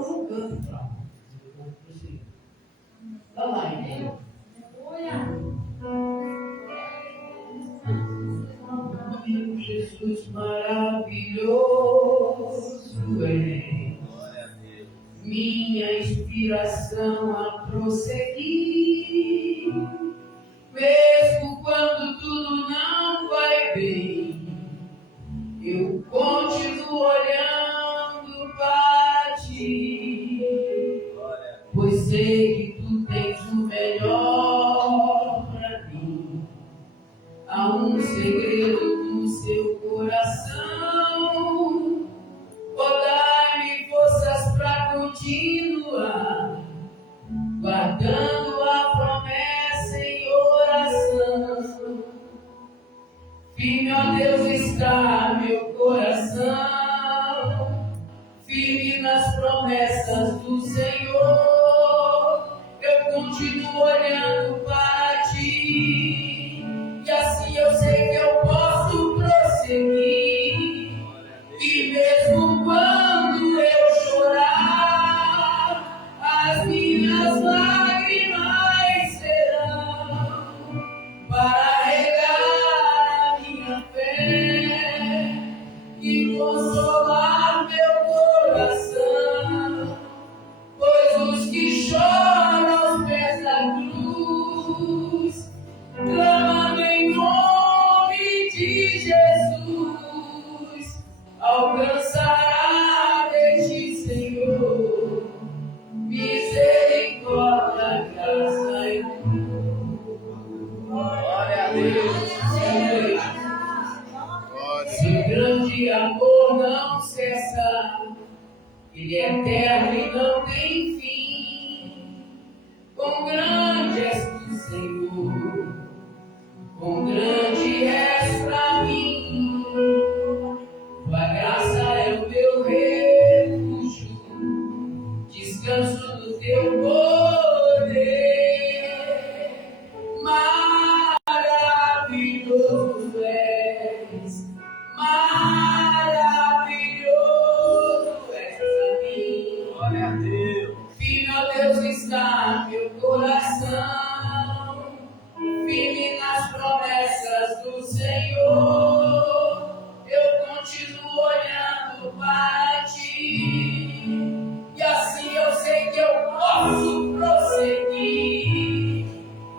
não canto pra lá. Eu canto pro Senhor. Está lá, irmão. Meu Jesus maravilhoso é, minha inspiração a prosseguir, mesmo quando tudo não vai bem, eu continuo olhando para ti, pois sei que tu tens o melhor para mim. Há um segredo no seu coração, dai-me forças para continuar, guardando a promessa em oração. Firme, ó Deus, está meu coração, firme nas promessas do Senhor. Eu continuo olhando para ti, e assim eu sei que eu posso prosseguir. E mesmo quando eu chorar, as minhas lágrimas serão para regar a minha fé e consolar meu coração. Pois os que choram aos pés da cruz clamam em nome de Jesus, alcançará de ti, Senhor, misericórdia, graça e amor. Glória a Deus. Seu grande amor não cessa, Ele é eterno e não tem fim. Quão grande és tu, Senhor, quão grande és pra mim. Tua graça é o meu refúgio, descanso no teu poder. Maravilhoso és, maravilhoso és pra mim. Glória a Deus. Firme, ó Deus, está meu coração, firme nas promessas do Senhor. Eu continuo olhando para ti, e assim eu sei que eu posso prosseguir.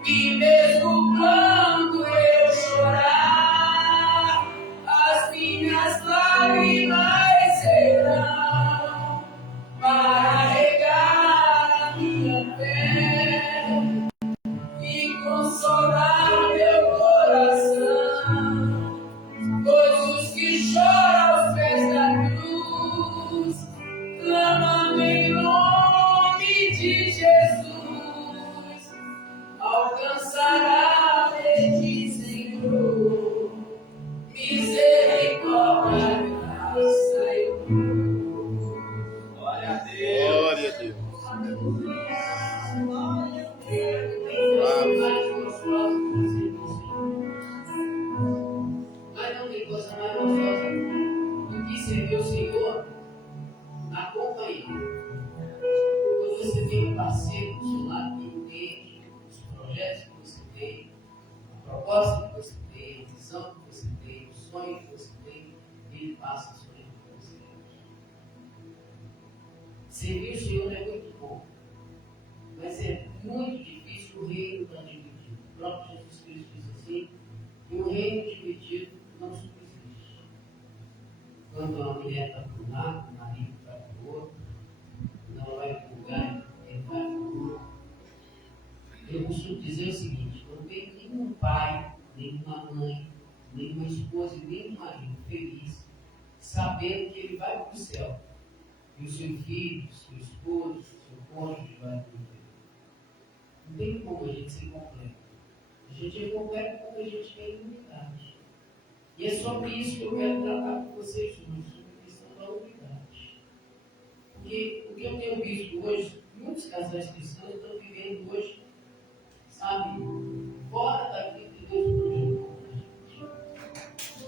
E mesmo quando eu chorar, as minhas lágrimas serão para regar a minha fé e consolar meu coração. Pois os que choram aos pés da cruz clamam em nome de Jesus, alcançará de ti, Senhor, misericórdia, graça e amor. Glória a Deus. Glória a Deus. Mas não tem coisa mais gostosa do que servir o Senhor na companhia. Quando você tem um parceiro do seu lado que entende os projetos que você tem, a proposta que você tem, a visão que você tem, o sonho que você tem, ele passa a sonhar com você. Servir o Senhor é muito bom, mas é muito difícil. O reino está dividido. O próprio Jesus Cristo diz assim: que o reino dividido não subsiste. Quando a mulher está para um lado, o marido está para o outro, quando ela vai para um lugar, ele vai para o outro. Eu costumo dizer o seguinte: não tem nenhum pai, nenhuma mãe, nenhuma esposa e nenhum marido feliz sabendo que ele vai para o céu e o seu filho, seu esposo, seu cônjuge vai para o inferno. Não tem como a gente ser completo. A gente é completo quando a gente tem unidade. E é sobre isso que eu quero tratar com vocês hoje, sobre a questão da unidade. Porque o que eu tenho visto hoje, muitos casais cristãos estão vivendo hoje, sabe, fora daquilo que Deus projetou para a gente.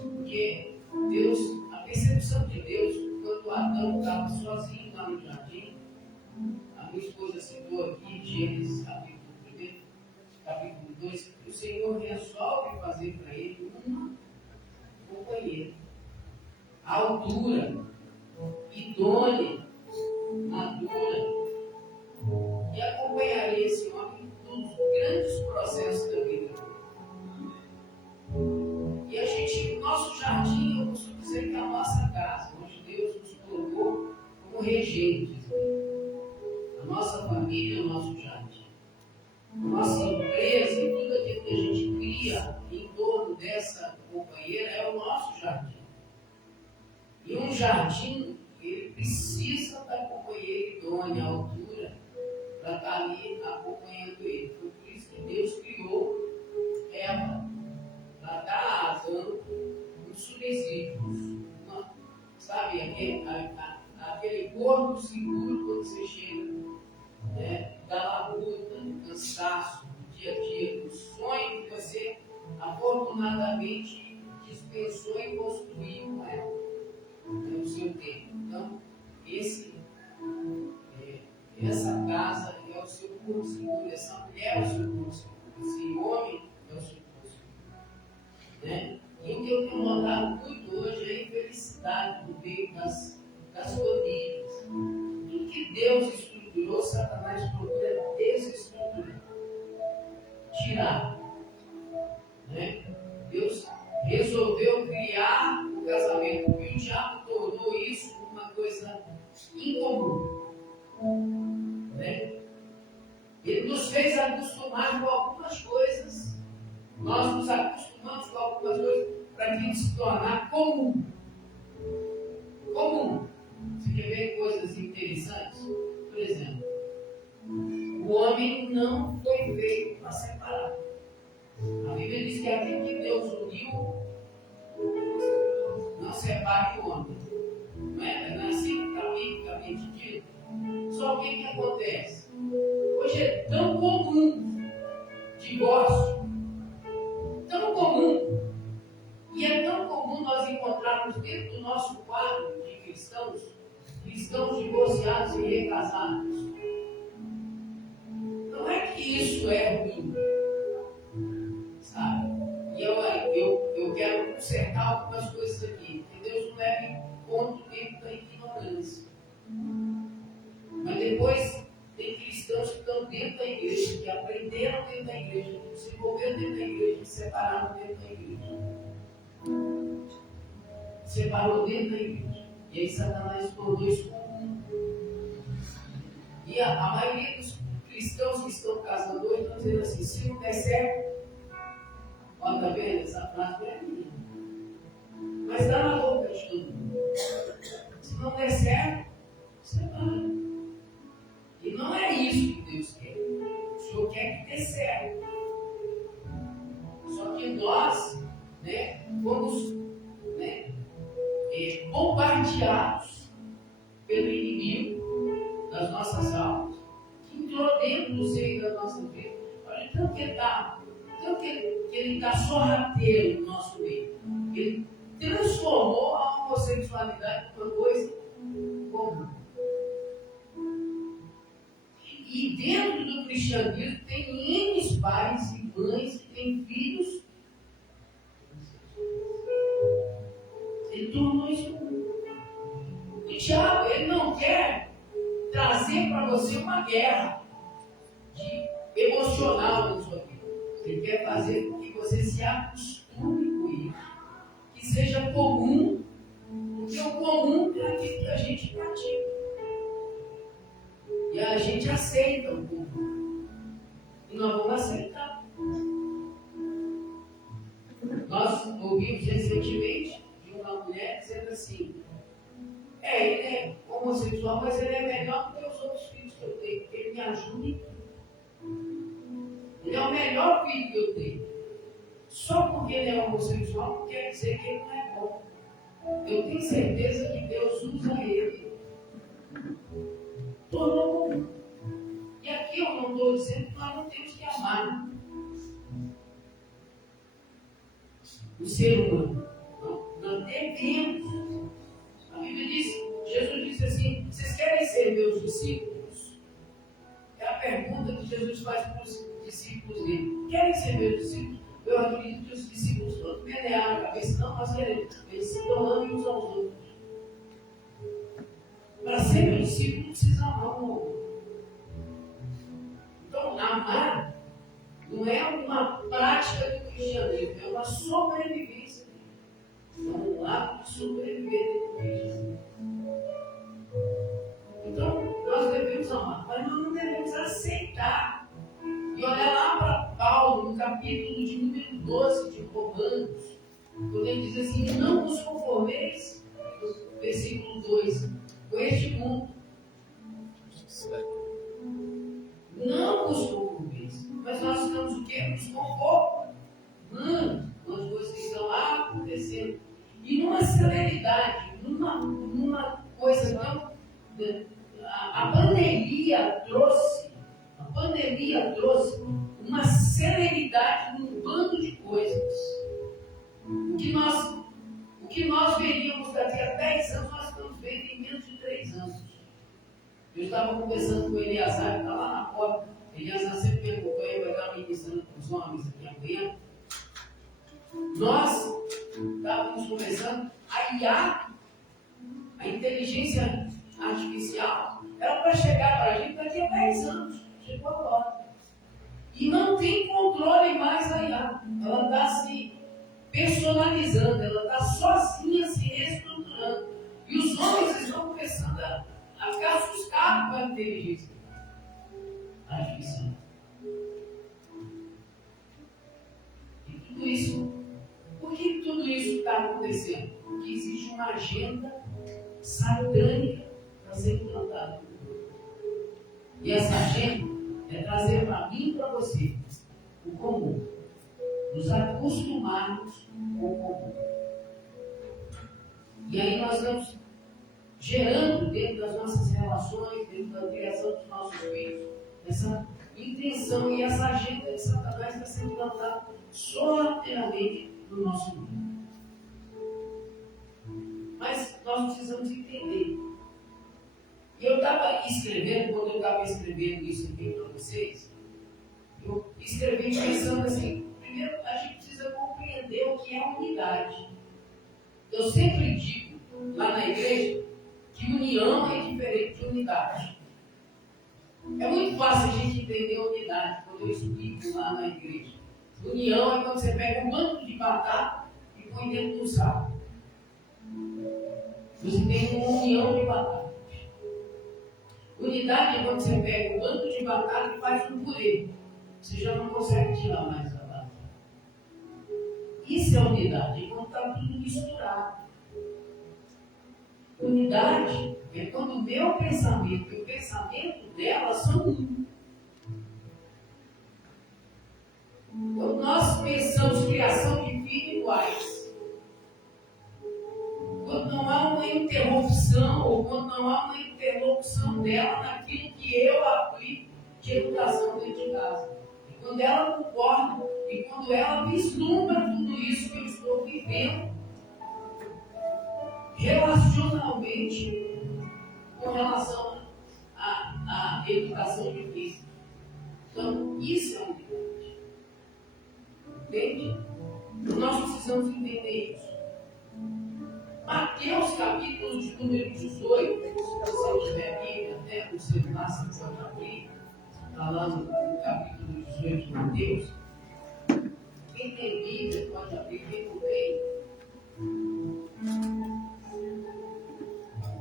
Porque Deus, a percepção de Deus, quando Adão estava sozinho lá no jardim, citou aqui, Gênesis capítulo 2, que o Senhor resolve fazer para ele uma companheira. A altura, idônea, madura, e acompanharia esse homem nos grandes processos da vida. E a gente, o nosso jardim, eu costumo dizer que é a nossa casa, onde Deus nos colocou como regentes. A nossa família é o nosso jardim. A nossa empresa e tudo aquilo que a gente cria em torno dessa companheira é o nosso jardim. E um jardim, ele precisa da companheira idônea, à altura, para estar ali acompanhando ele. Foi por isso que Deus criou Eva, para dar a Adão uns subsídios. Sabe, aquele corpo seguro quando você chega, né, da labuta, do cansaço, do dia a dia, do sonho que você afortunadamente dispensou em construir com ela no seu tempo. Então, essa casa é o seu corpo seguro, essa mulher é o seu corpo seguro, esse homem é o seu corpo seguro. Né? E o que eu tenho notado muito hoje é a infelicidade no meio das famílias. Tudo que Deus estruturou, Satanás procura desestruturar, tirar. Né? Deus resolveu criar o casamento e o diabo tornou isso uma coisa incomum. Né? Ele nos fez acostumar com algumas coisas. Nós nos acostumamos com algumas coisas para que se tornar comum. Comum. Você quer ver coisas interessantes? Por exemplo, o homem não foi feito para separar. A Bíblia diz que aquilo que Deus uniu, não separe o homem. Não é assim que está biblicamente dito? Só que o que acontece? Hoje é tão comum divórcio, tão comum, e é tão comum nós encontrarmos dentro do nosso quadro de cristãos divorciados e recasados. Não é que isso é ruim, sabe? E eu quero consertar algumas coisas aqui, que Deus não leve em conta o tempo da ignorância. Mas depois tem cristãos que estão dentro da igreja, que aprenderam dentro da igreja, que se envolveram dentro da igreja, que se separaram dentro da igreja. Separou dentro da igreja. E aí Satanás tornou isso comum. E a maioria dos cristãos que estão casando hoje estão dizendo assim, se não der certo, ó, tá vendo? Essa frase não é minha. Mas está na boca de todo mundo. Se não der certo, separa. E não é isso que Deus quer. O Senhor quer que dê certo. Só que nós, né, fomos, né, bombardeados pelo inimigo das nossas almas, que entrou dentro do seio da nossa vida. Olha, tanto que ele está sorrateiro no nosso meio. Ele transformou a homossexualidade numa coisa comum. E dentro do cristianismo tem N pais e mães que têm filhos. Ele tornou isso comum. O diabo, ele não quer trazer para você uma guerra emocional na sua vida. Ele quer fazer com que você se acostume com isso. Que seja comum, porque o comum é aquilo que a gente pratica. E a gente aceita o comum. E nós vamos aceitar. Nós ouvimos recentemente de uma mulher dizendo assim, ele é homossexual, mas ele é melhor do que os outros filhos que eu tenho, porque ele me ajuda em tudo. Ele é o melhor filho que eu tenho. Só porque ele é homossexual não quer dizer que ele não é bom. Eu tenho certeza que Deus usa ele. Tornou comum. E aqui eu não estou dizendo que nós não temos que amar o ser humano. Nós devemos. A Bíblia diz, Jesus disse assim, vocês querem ser meus discípulos? pergunta que Jesus faz para os discípulos dele: querem ser meus discípulos? Eu acredito que os discípulos todos menearam a cabeça, não, nós queremos. Eles se dão amem uns aos outros. Para ser meu discípulo, precisa amar um ao outro. Então, amar não é uma prática do cristianismo, é uma sobrevivência. É um ato de sobreviver dentro do cristianismo. Então, nós devemos amar, mas nós não devemos aceitar. E olha lá para Paulo, no capítulo de número 12 de Romanos, quando ele diz assim: não vos conformeis, no versículo 2, com este mundo. Não vos conformeis, mas nós estamos o quê? Nos conformando com as coisas que estão acontecendo. E numa celeridade, numa coisa tão. A pandemia trouxe uma celeridade num bando de coisas. O que nós veríamos daqui a 10 anos, nós estamos vendo em menos de 3 anos. Eu estava conversando com o Eliasar, que está lá na porta. Eliasar sempre me acompanha, vai estar ministrando para os homens aqui amanhã. Nós estávamos conversando, a IA, a inteligência artificial, era para chegar para a gente daqui a 10 anos. Chegou agora. E não tem controle mais a IA. Ela está se personalizando, ela está sozinha se reestruturando. E os homens estão começando a ficar assustados com a inteligência artificial. E tudo isso, por que tudo isso está acontecendo? Porque existe uma agenda satânica para ser implantada. E essa agenda é trazer para mim e para você o comum. Nos acostumarmos com o comum. E aí nós vamos gerando dentro das nossas relações, dentro da criação dos nossos filhos, essa intenção e essa agenda de Satanás está sendo implantada sorrateiramente no nosso mundo. Mas nós precisamos entender. E eu estava escrevendo, quando eu estava escrevendo isso aqui para vocês, eu escrevi pensando assim: primeiro a gente precisa compreender o que é unidade. Eu sempre digo lá na igreja que união é diferente de unidade. É muito fácil a gente entender a unidade quando eu explico lá na igreja. União é quando você pega um bando de batata e põe dentro do saco. Você tem uma união de batata. Unidade é quando você pega um bando de batata e faz um purê. Você já não consegue tirar mais a batata. Isso é unidade, é quando está tudo misturado. Unidade é quando o meu pensamento e o pensamento dela são um. Quando nós pensamos criação de filhos iguais, quando não há uma interrupção ou quando não há uma interlocução dela naquilo que eu aplico de educação dentro de casa. E quando ela concorda e quando ela vislumbra tudo isso que eu estou vivendo relacionalmente com relação à educação de Cristo. Então, isso é unidade. Entende? Nós precisamos entender isso. Mateus, capítulo de número 18, se você tiver Bíblia, até o celular, você pode abrir, está lá no capítulo 18 de Mateus. Quem tem Bíblia pode abrir, quem não tem.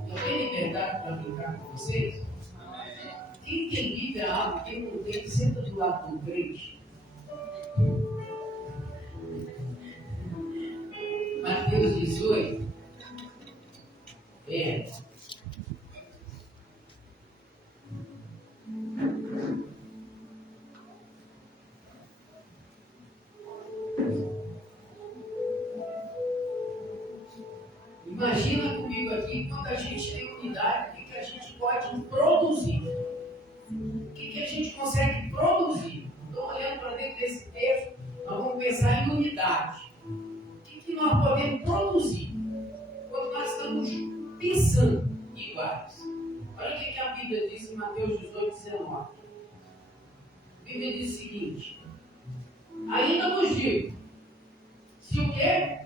Eu tenho liberdade para brincar com vocês? Quem tem Bíblia, abre, quem não tem, senta do lado do crente. Mateus 18. Imagina comigo aqui, quando a gente tem unidade, o que a gente pode produzir? O que a gente consegue produzir? Estou olhando para dentro desse texto, nós vamos pensar em unidade. O que nós podemos produzir quando nós estamos pensando iguais? Olha o que a Bíblia diz em Mateus 18, 19. Bíblia diz o seguinte: ainda vos digo, se o quê?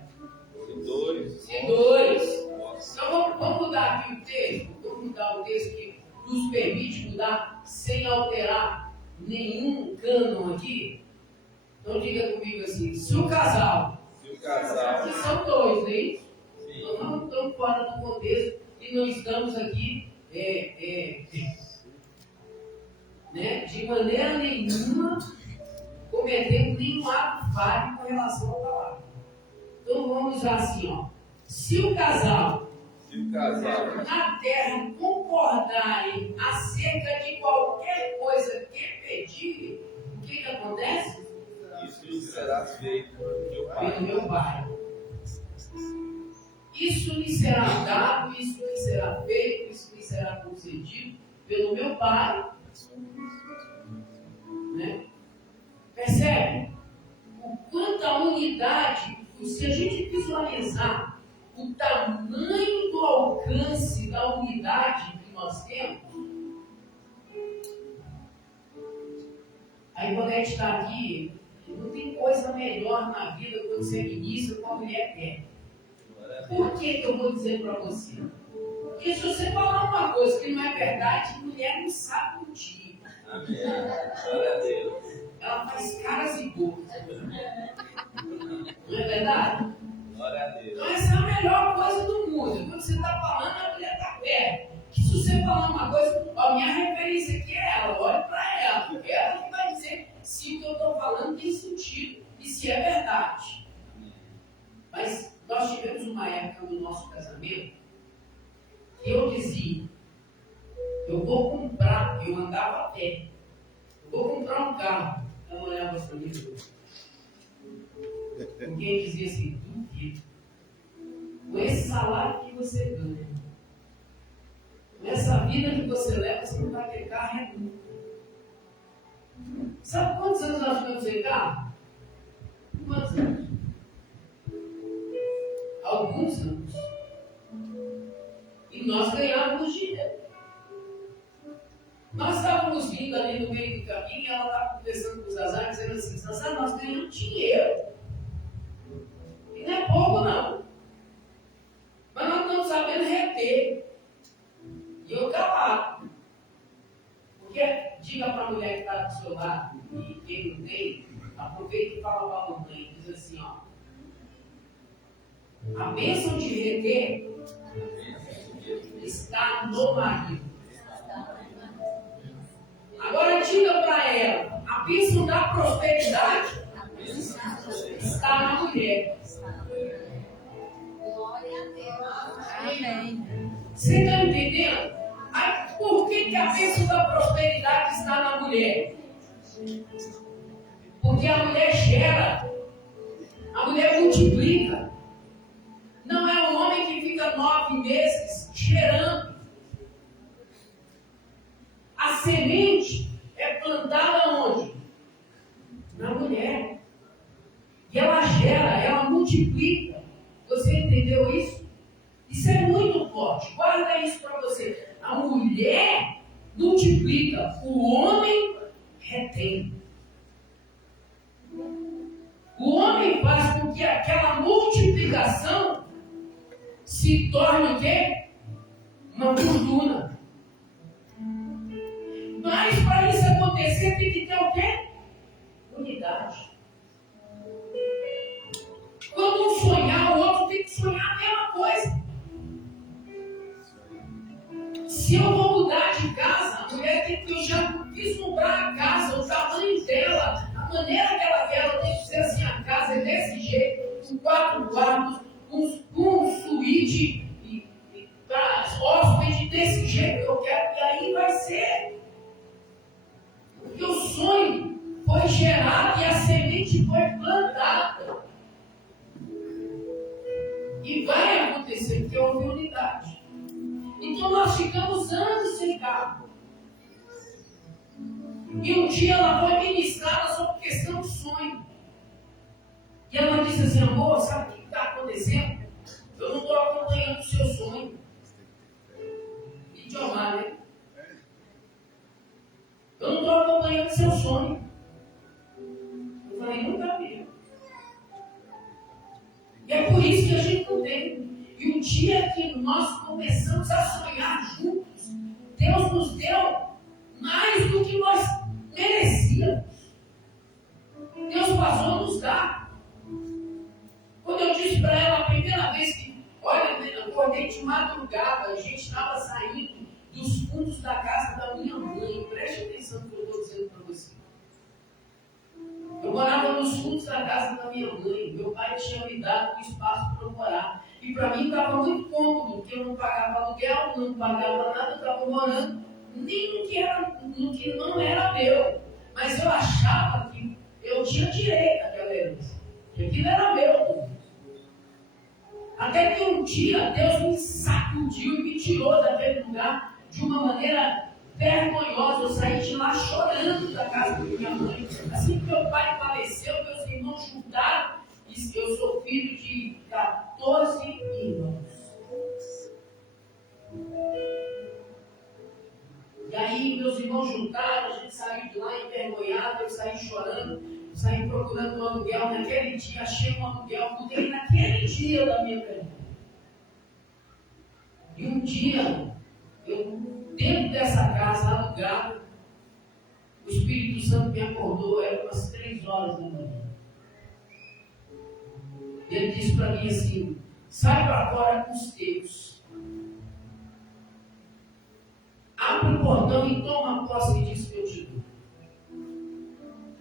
Se dois. Então vamos mudar aqui o texto. Vamos mudar o texto que nos permite mudar sem alterar nenhum cânon aqui. Então diga comigo assim: se o casal, que são dois, não é isso? Nós não estamos fora do contexto e não estamos aqui né, de maneira nenhuma cometendo nenhum ato falho com relação à palavra. Então vamos usar assim, ó. Se o casal na terra concordarem acerca de qualquer coisa que pedirem, o que acontece? Isso será feito pelo meu Pai. Isso lhe será dado, isso lhe será feito, isso lhe será concedido pelo meu Pai. Né? Percebe? O quanto a unidade, se a gente visualizar o tamanho do alcance da unidade que nós temos, aí quando a gente está aqui, não tem coisa melhor na vida quando você ministra com a mulher quer. Por que eu vou dizer para você? Porque se você falar uma coisa que não é verdade, mulher não sabe mentir. Amém. Glória a Deus. Ela faz caras e bocas. Não é verdade? Glória a Deus. Então essa é a melhor coisa do mundo. Quando você está falando, a mulher está perto. Que se você falar uma coisa, a minha referência aqui é ela, olhe para ela. Porque ela que vai dizer se o que eu estou falando tem sentido e se é verdade. Mas nós tivemos uma época no nosso casamento que eu dizia, eu vou comprar, eu andava a pé, eu vou comprar um carro. Ela olhava para mim, porque dizia assim, duvido, com esse salário que você ganha, com essa vida que você leva, você não vai ter carro, é nunca. Sabe quantos anos nós ficamos sem carro? Quantos anos? Alguns anos. E nós ganhávamos dinheiro. Nós estávamos vindo ali no meio do caminho e ela estava conversando com o Zazá, dizendo assim, Zazá, nós ganhamos dinheiro. E não é pouco não. Mas nós não estamos sabendo reter. E eu calado. Porque diga para a mulher que está do seu lado, e quem não tem, aproveita e fala para a mamãe, diz assim, ó. A bênção de reter está no marido. Agora diga para ela, a bênção da prosperidade está na mulher. Glória a Deus. Amém. Você está entendendo? Aí, por que a bênção da prosperidade está na mulher? Porque a mulher gera, a mulher multiplica. Não é o homem que fica 9 meses gerando. A semente é plantada onde? Na mulher. E ela gera, ela multiplica. Você entendeu isso? Isso é muito forte. Guarda isso para você. A mulher multiplica, o homem retém. O homem faz com que aquela multiplicação se torne o quê? Uma fortuna. Mas para isso acontecer tem que ter o quê? Unidade. Quando um sonhar, o outro tem que sonhar a mesma coisa. Se eu vou mudar de casa, a mulher tem que já vislumbrar a casa, o tamanho dela, a maneira que ela quer, ela tem que ser assim, a casa é desse jeito, com 4 quartos, com suíte e hóspede desse jeito que eu quero, e aí vai ser. Porque o sonho foi gerado e a semente foi plantada. E vai acontecer, porque houve unidade. Então nós ficamos anos sem carro. E um dia ela foi ministrada sobre questão de sonho. E ela disse assim, amor, sabe o que está acontecendo? Eu não estou acompanhando o seu sonho. Idiomar, né? Eu não estou acompanhando o seu sonho. nós começamos a sonhar juntos, Deus nos deu mais do que nós merecíamos. Deus passou a nos dar. Quando eu disse para ela a primeira vez que, olha, eu acordei de madrugada, a gente estava saindo dos fundos da casa da minha mãe. Preste atenção no que eu estou dizendo para você. Eu morava nos fundos da casa da minha mãe. Meu pai tinha me dado um espaço para eu morar. E para mim estava muito cômodo, porque eu não pagava aluguel, não pagava nada, eu estava morando nem no que não era meu. Mas eu achava que eu tinha direito àquela herança, que aquilo era meu. Até que um dia Deus me sacudiu e me tirou daquele lugar de uma maneira vergonhosa. Eu saí de lá chorando da casa da minha mãe. Assim que meu pai faleceu, meus irmãos juntaram. E eu sou filho de 14 irmãos. E aí meus irmãos juntaram, a gente saiu de lá envergonhado, eu saí chorando, saí procurando um aluguel. Naquele dia achei um aluguel, mudei naquele dia da minha vergonha. E um dia, eu dentro dessa casa alugada, o Espírito Santo me acordou, era umas 3 horas da manhã. E ele disse para mim assim: sai para fora com os teus. Abre o portão e toma posse disso que eu te dou.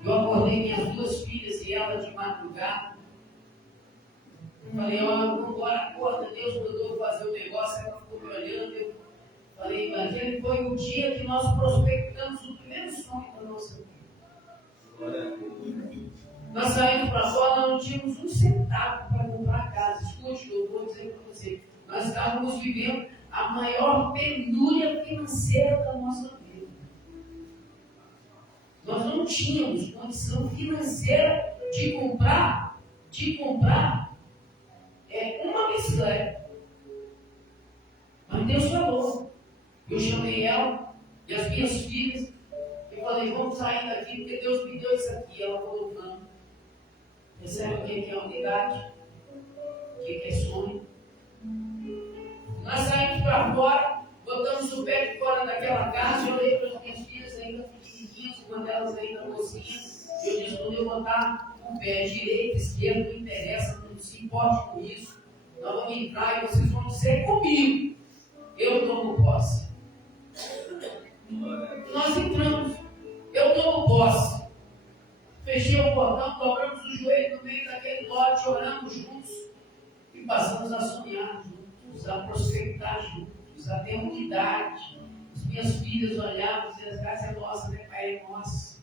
Eu acordei minhas 2 filhas e ela de madrugada. Falei: olha, vamos embora, acorda, Deus mandou fazer o negócio. Ela ficou me olhando. Eu falei: mas aquele foi o dia que nós prospectamos o primeiro sonho da nossa vida. Nós saímos para fora, nós não tínhamos um centavo para comprar casa. Escute, eu vou dizer para você, nós estávamos vivendo a maior penúria financeira da nossa vida. Nós não tínhamos condição financeira de comprar uma bicicleta. Mas Deus falou. Eu chamei ela e as minhas filhas e falei: vamos sair daqui porque Deus me deu isso aqui. Ela falou: não. Percebe o que é unidade? O que é sonho? Nós saímos para fora, botamos o pé de fora daquela casa. Eu olhei para as minhas filhas, ainda pequenininhas, uma delas ainda mocinha. E eu disse: quando eu botar o pé direito, esquerdo, não interessa, não se importe com isso. Nós vamos entrar e vocês vão ser comigo. Eu tomo posse. Nós entramos, eu tomo posse. Fechei o portão, dobramos o joelho no meio daquele lote, oramos juntos e passamos a sonhar juntos, a prospectar juntos, a ter unidade. As minhas filhas olhavam e diziam: a casa é nossa, né, pai? É nossa.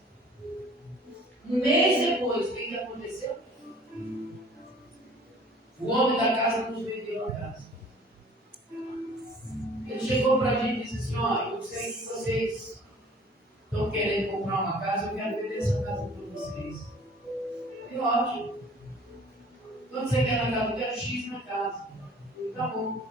Um mês depois, o que aconteceu? O homem da casa nos vendeu a casa. Ele chegou para a gente e disse assim: ó, eu sei que vocês estão querendo comprar uma casa, eu quero vender essa casa para vocês. E ótimo. Quando você quer na casa, eu quero X na casa. Tá bom.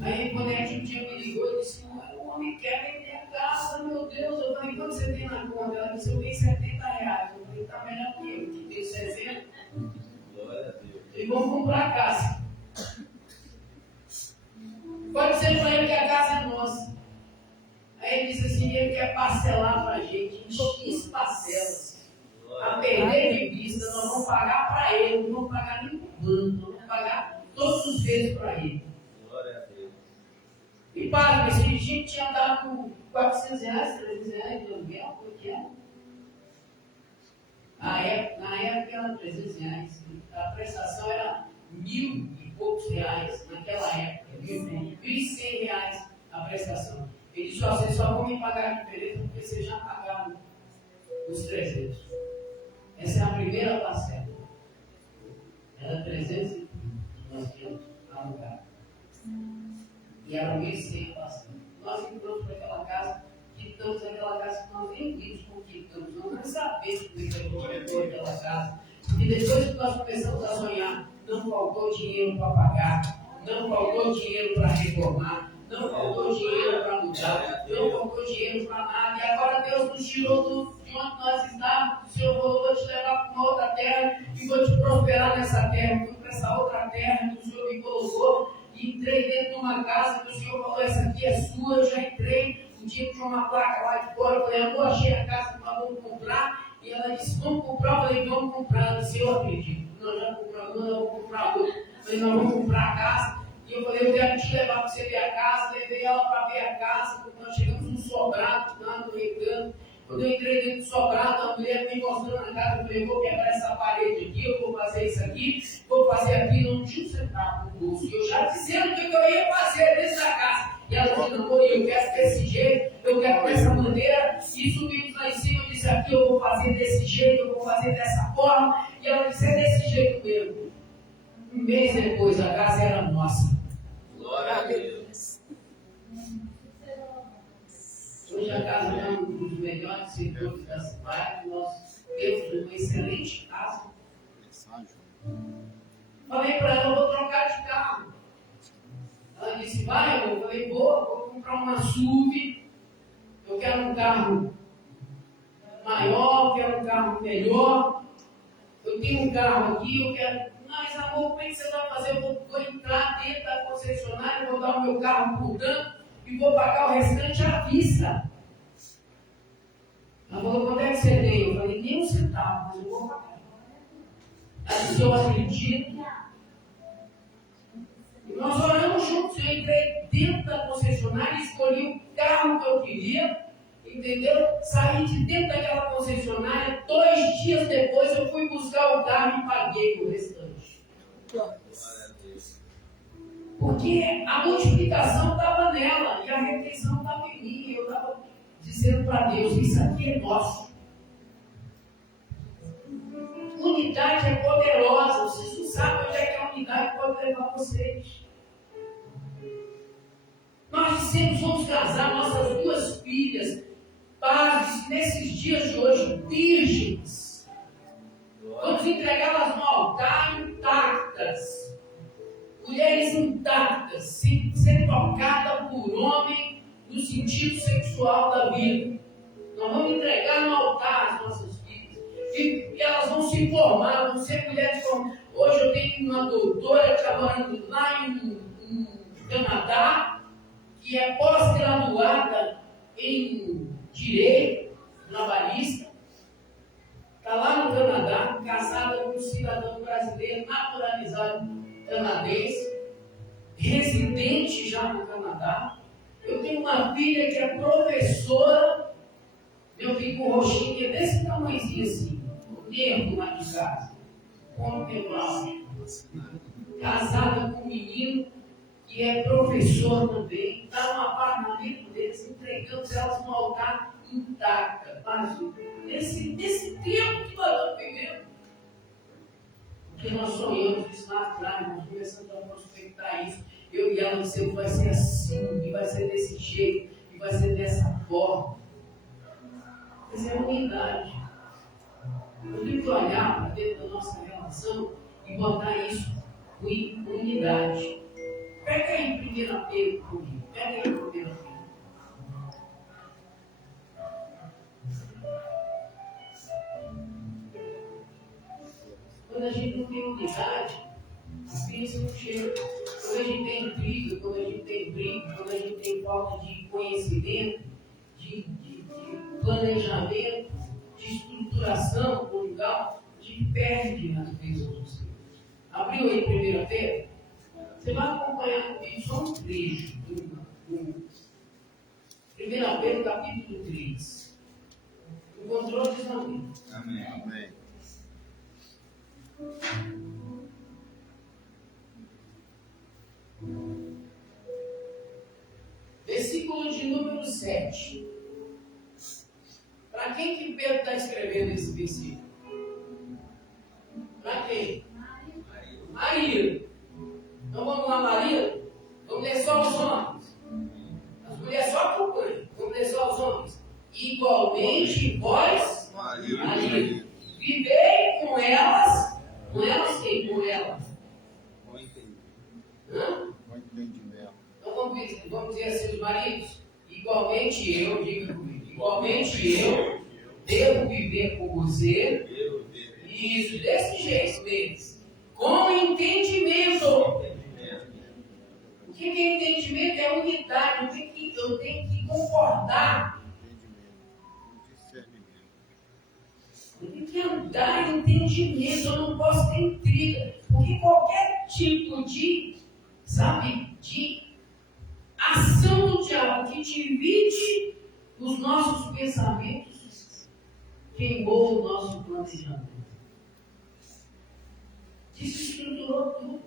Aí quando a gente me ligou, eu disse: o homem quer vender a casa, meu Deus. Eu falei: quanto você tem na conta? Ela disse: eu tenho R$70. Eu falei: tá melhor que eu, que tenho 60. E vamos comprar a casa. Pode dizer para ele que a casa é nossa. Aí ele disse assim: ele quer parcelar para a gente em X parcelas. A perder de vista, nós vamos pagar para ele, não vamos pagar nem para o banco, nós vamos pagar todos os vezes para ele. E padre, esse gente tinha dado R$400, R$300 de aluguel, foi que era? Na época era R$300. A prestação era R$1.000 e poucos reais naquela época, R$1.100 a prestação. Ele disse: ó, vocês só vão me pagar a diferença porque vocês já pagaram os 300. Essa é a primeira parcela. Era 300 que nós tínhamos alugado. E era 1.100 a parcela. Nós entramos para aquela casa, quitamos aquela casa que nós nem vimos como quitamos, nós não sabemos como é que aquela casa. E depois que nós começamos a sonhar, não faltou dinheiro para pagar, não faltou dinheiro para reformar, não faltou dinheiro para mudar, não faltou dinheiro para nada. E agora Deus nos tirou de onde nós estávamos. O Senhor falou: vou te levar para uma outra terra e vou te prosperar nessa terra. Fui para essa outra terra que o Senhor me colocou. entrei dentro de uma casa que o senhor falou, essa aqui é sua, eu já entrei, um dia que tinha uma placa lá de fora, eu falei, amor, achei a casa que nós vamos comprar, e ela disse, vamos comprar, eu falei, vamos comprar, ela disse, eu acredito, nós já compramos, nós vamos comprar outra, eu falei, nós vamos comprar a casa, e eu falei, eu quero te levar para você ver a casa, levei ela para ver a casa, porque nós chegamos num sobrado, lá no Recanto. Quando eu entrei dentro do sobrado, a mulher me mostrando a casa, eu falei, eu vou quebrar essa parede aqui, eu vou fazer isso aqui, vou fazer aquilo, não tinha um centavo no bolso. E eu já dizendo o que eu ia fazer dentro da casa. E ela disse, não, eu quero desse jeito, eu quero dessa maneira, e subimos lá em cima, eu disse, aqui eu vou fazer desse jeito, eu vou fazer dessa forma, e ela disse, é desse jeito mesmo. Um mês depois, a casa era nossa. Glória a Deus. Hoje a casa é um dos melhores setores da cidade, nós temos uma excelente casa. Falei para ela, eu vou trocar de carro. Ela disse, vai, eu falei, vou comprar uma SUV, eu quero um carro maior, quero um carro melhor, eu tenho um carro aqui, eu quero... Mas amor, como é que você vai fazer? Eu vou entrar dentro da concessionária, vou dar o meu carro por tanto e vou pagar o restante à vista. Ela falou, quanto é que você tem? Eu falei, nem um centavo, mas eu vou pagar. Ela disse, eu acredito. E nós oramos juntos, eu entrei dentro da concessionária, escolhi o carro que eu queria, entendeu? Saí de dentro daquela concessionária, 2 dias depois eu fui buscar o carro e paguei o restante. Porque a multiplicação estava nela e a retenção estava em mim. Eu estava dizendo para Deus, isso aqui é nosso. Unidade é poderosa. Vocês não sabem onde é que a unidade pode levar vocês. Nós dissemos, vamos casar nossas 2 filhas, padres, nesses dias de hoje, virgens. Vamos entregá-las no altar intactas. Mulheres intactas, sem ser tocada por homem no sentido sexual da vida. Nós vamos entregar no altar as nossas filhas. E elas vão se formar, vão ser mulheres como... Hoje eu tenho uma doutora que está morando lá no Canadá, que é pós-graduada em Direito Trabalhista. Está lá no Canadá, casada com um cidadão brasileiro, naturalizado canadense, residente já no Canadá. Eu tenho uma filha que é professora, meu filho com roxinho, que é desse tamanhozinho assim, nervo lá de casa, casada com um menino que é professor também, está no apartamento deles, entregamos elas no altar intacta, nesse tempo que nós estamos vivendo. Porque nós sonhamos isso lá atrás, nós começamos a prospectar isso. Eu e ela dissemos, vai ser assim, e vai ser desse jeito, e vai ser dessa forma. Mas é unidade. Eu tenho que olhar para dentro da nossa relação e botar isso em unidade. Pega aí em 1 Pedro comigo. Pega aí em 1 Pedro. Quando a gente não tem unidade, a bênção não chega. Quando a gente tem briga, quando a gente tem briga, quando a gente tem falta de conhecimento, de planejamento, de estruturação conjugal, a gente perde as bênçãos do Senhor. Abriu aí 1 Pedro? Você vai acompanhar comigo só um trecho. 1 Pedro, capítulo 3. Encontrou, diz amém. Amém. Amém. Versículo de número 7. Para quem que Pedro está escrevendo esse versículo? Para quem? Maria. Então vamos lá, Maria? Vamos ler só os homens. As mulheres só acompanham. Vamos ler só os homens. Igualmente vós, Maria, vivei com elas. Com elas quem? Com elas. Bom entendimento. Hã? Bom entendimento. Então vamos dizer assim, os maridos. Igualmente eu, diga comigo. Igualmente eu devo viver com você. Isso, desse jeito deles. Com entendimento. que é entendimento? É unidade. Eu tenho que concordar. Eu tenho que andar em entendimento. Eu não posso ter intriga. Porque qualquer tipo de, de ação do diabo que divide os nossos pensamentos queimou o nosso planejamento. Desestruturou tudo.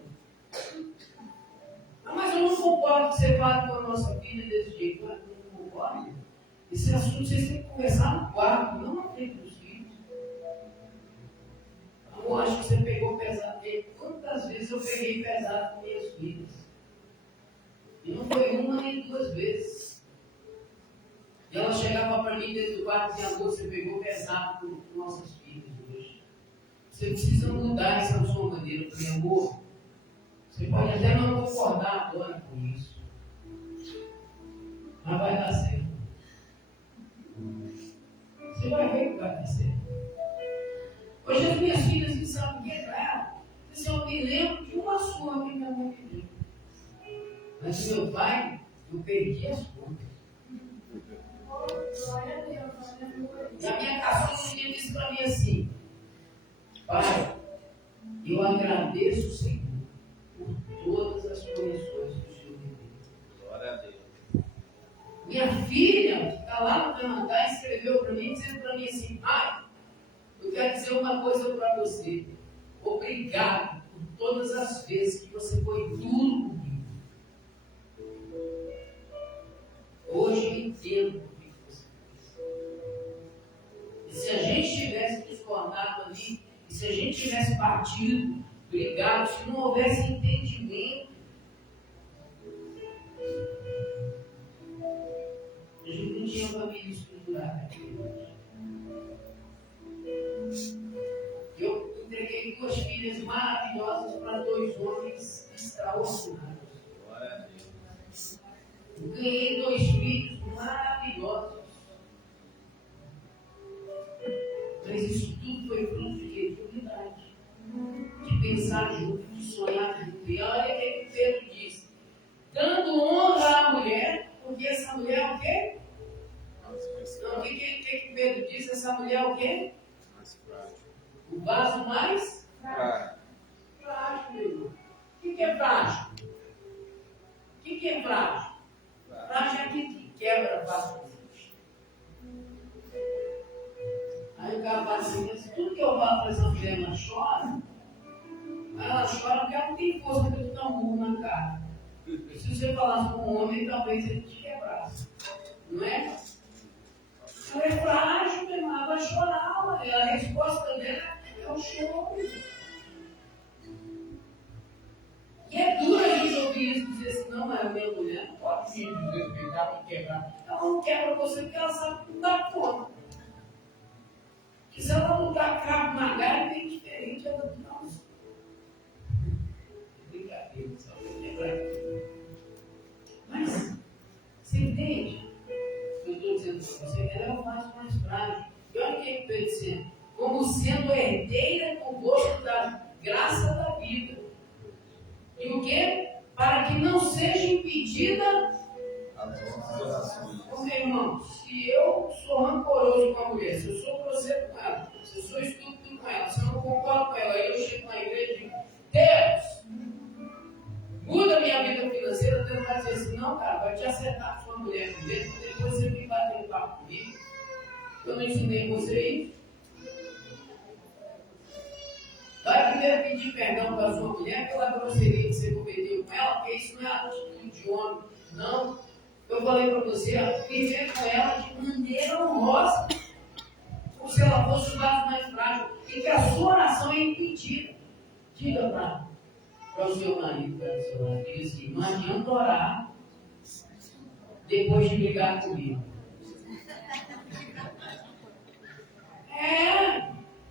Mas eu não concordo que você fale com a nossa filha desse jeito. Eu não concordo. Esse assunto vocês têm que conversar no quarto, não na frente dos filhos. Eu acho que você pegou pesado. Quantas vezes eu peguei pesado com minhas filhas? E não foi uma nem duas vezes. E ela chegava para mim dentro do quarto e dizia: amor, você pegou pesado com nossas filhas hoje. Você precisa mudar essa sua maneira. Eu falei: amor, você pode até não concordar agora com isso, mas vai dar certo. Você vai ver que vai dar certo. Hoje as minhas filhas me sabem o que é ela. Eu me lembro de uma sua que minha mãe me deu. Mas meu pai, eu perdi as contas. E a minha caçula disse para mim assim: pai, eu agradeço o Senhor por todas as correções que o Senhor me deu. Glória a Deus. Minha filha, que está lá no Canadá, escreveu para mim, dizendo para mim assim: pai, eu quero dizer uma coisa para você. Obrigado por todas as vezes que você foi duro comigo. Hoje eu entendo o que você fez. E se a gente tivesse discordado ali, e se a gente tivesse partido, brigado, se não houvesse entendimento, a gente não tinha família estruturada aqui hoje. Eu entreguei 2 filhas maravilhosas para 2 homens extraordinários. Glória a Deus. Eu ganhei 2 filhos maravilhosos. Mas isso tudo foi fruto de quê? De unidade. De pensar junto, de sonhar junto. E olha o que Pedro diz: dando honra à mulher, porque essa mulher é o quê? Não, o que Pedro diz? Essa mulher é o quê? Mais frágil. O vaso mais Frágil. frágil, meu irmão. O que é frágil? O que é frágil? Frágil é aquilo que quebra facilmente. Aí o cara fala assim: mas tudo que eu falo para essa mulher, ela chora. Ela chora porque ela não tem força para te dar um murro na cara. Se você falasse com um homem, talvez ele te quebrasse. Não é? Ela é frágil, meu irmão. Ela vai chorar. A resposta dela é o choro. E é duro a gente ouvir isso, dizer assim: não, é a minha mulher, não pode me desrespeitar, me quebrar. Ela não quebra você porque ela sabe que não dá conta. Porque se ela não dá cravo na galha, é bem diferente. Ela não. Brincadeira, só vou lembrar. Mas, você entende? Eu estou dizendo para você, ela é o vaso mais frágil. E olha o que ele está dizendo: como sendo herdeira conosco da graça da vida. E o quê? Para que não seja impedida. Meu irmão, se eu sou rancoroso com a mulher, se eu sou grosseiro com ela, se eu sou estúpido com ela, se eu não concordo com ela, aí eu chego na igreja e digo: Deus, muda a minha vida financeira. Deus vai dizer assim: não, cara, vai te acertar com sua mulher primeiro, depois você vem bater um papo comigo. Eu não ensinei você isso. Vai primeiro pedir perdão para a sua mulher pela grosseria que você cometeu com ela, porque isso não é atitude de homem, não. Eu falei para você: viver com ela de maneira honrosa, como se ela fosse o vaso mais frágil, e que a sua oração é impedida. Diga para o seu marido, para o seu marido, diga assim: não adianta orar depois de brigar comigo.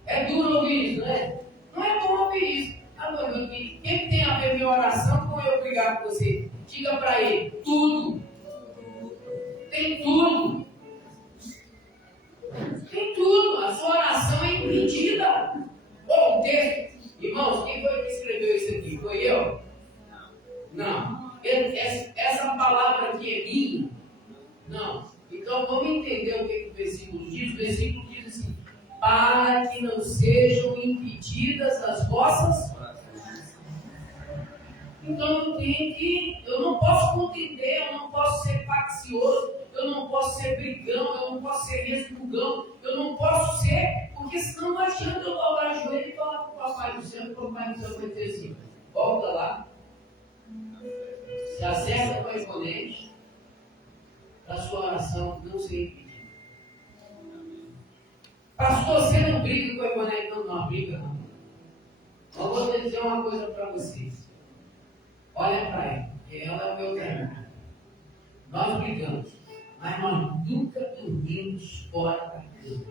É duro ouvir isso, né? Não é bom ouvir isso. Agora, o que tem a ver minha oração com eu brigar com você? Diga para ele: tudo. Tem tudo. Tem tudo. A sua oração é impedida. Ou o texto. Irmãos, quem foi que escreveu isso aqui? Foi eu? Não. Essa entender o que o versículo diz, o versículo diz assim: para que não sejam impedidas as vossas. Então eu não posso contender, eu não posso ser faccioso, eu não posso ser brigão, eu não posso ser resmungão, eu não posso ser, porque senão não adianta eu dobrar o joelho e falar para o Papai do Céu, e o Papai do Céu vai dizer assim: volta lá, se acerta com a imponente, para a sua oração não ser impedida. Pastor, você não briga com a imponente? Não briga não. Eu vou dizer uma coisa para vocês. Olha para ela, porque ela é o meu terreno. Nós brigamos, mas nós nunca dormimos fora da cama.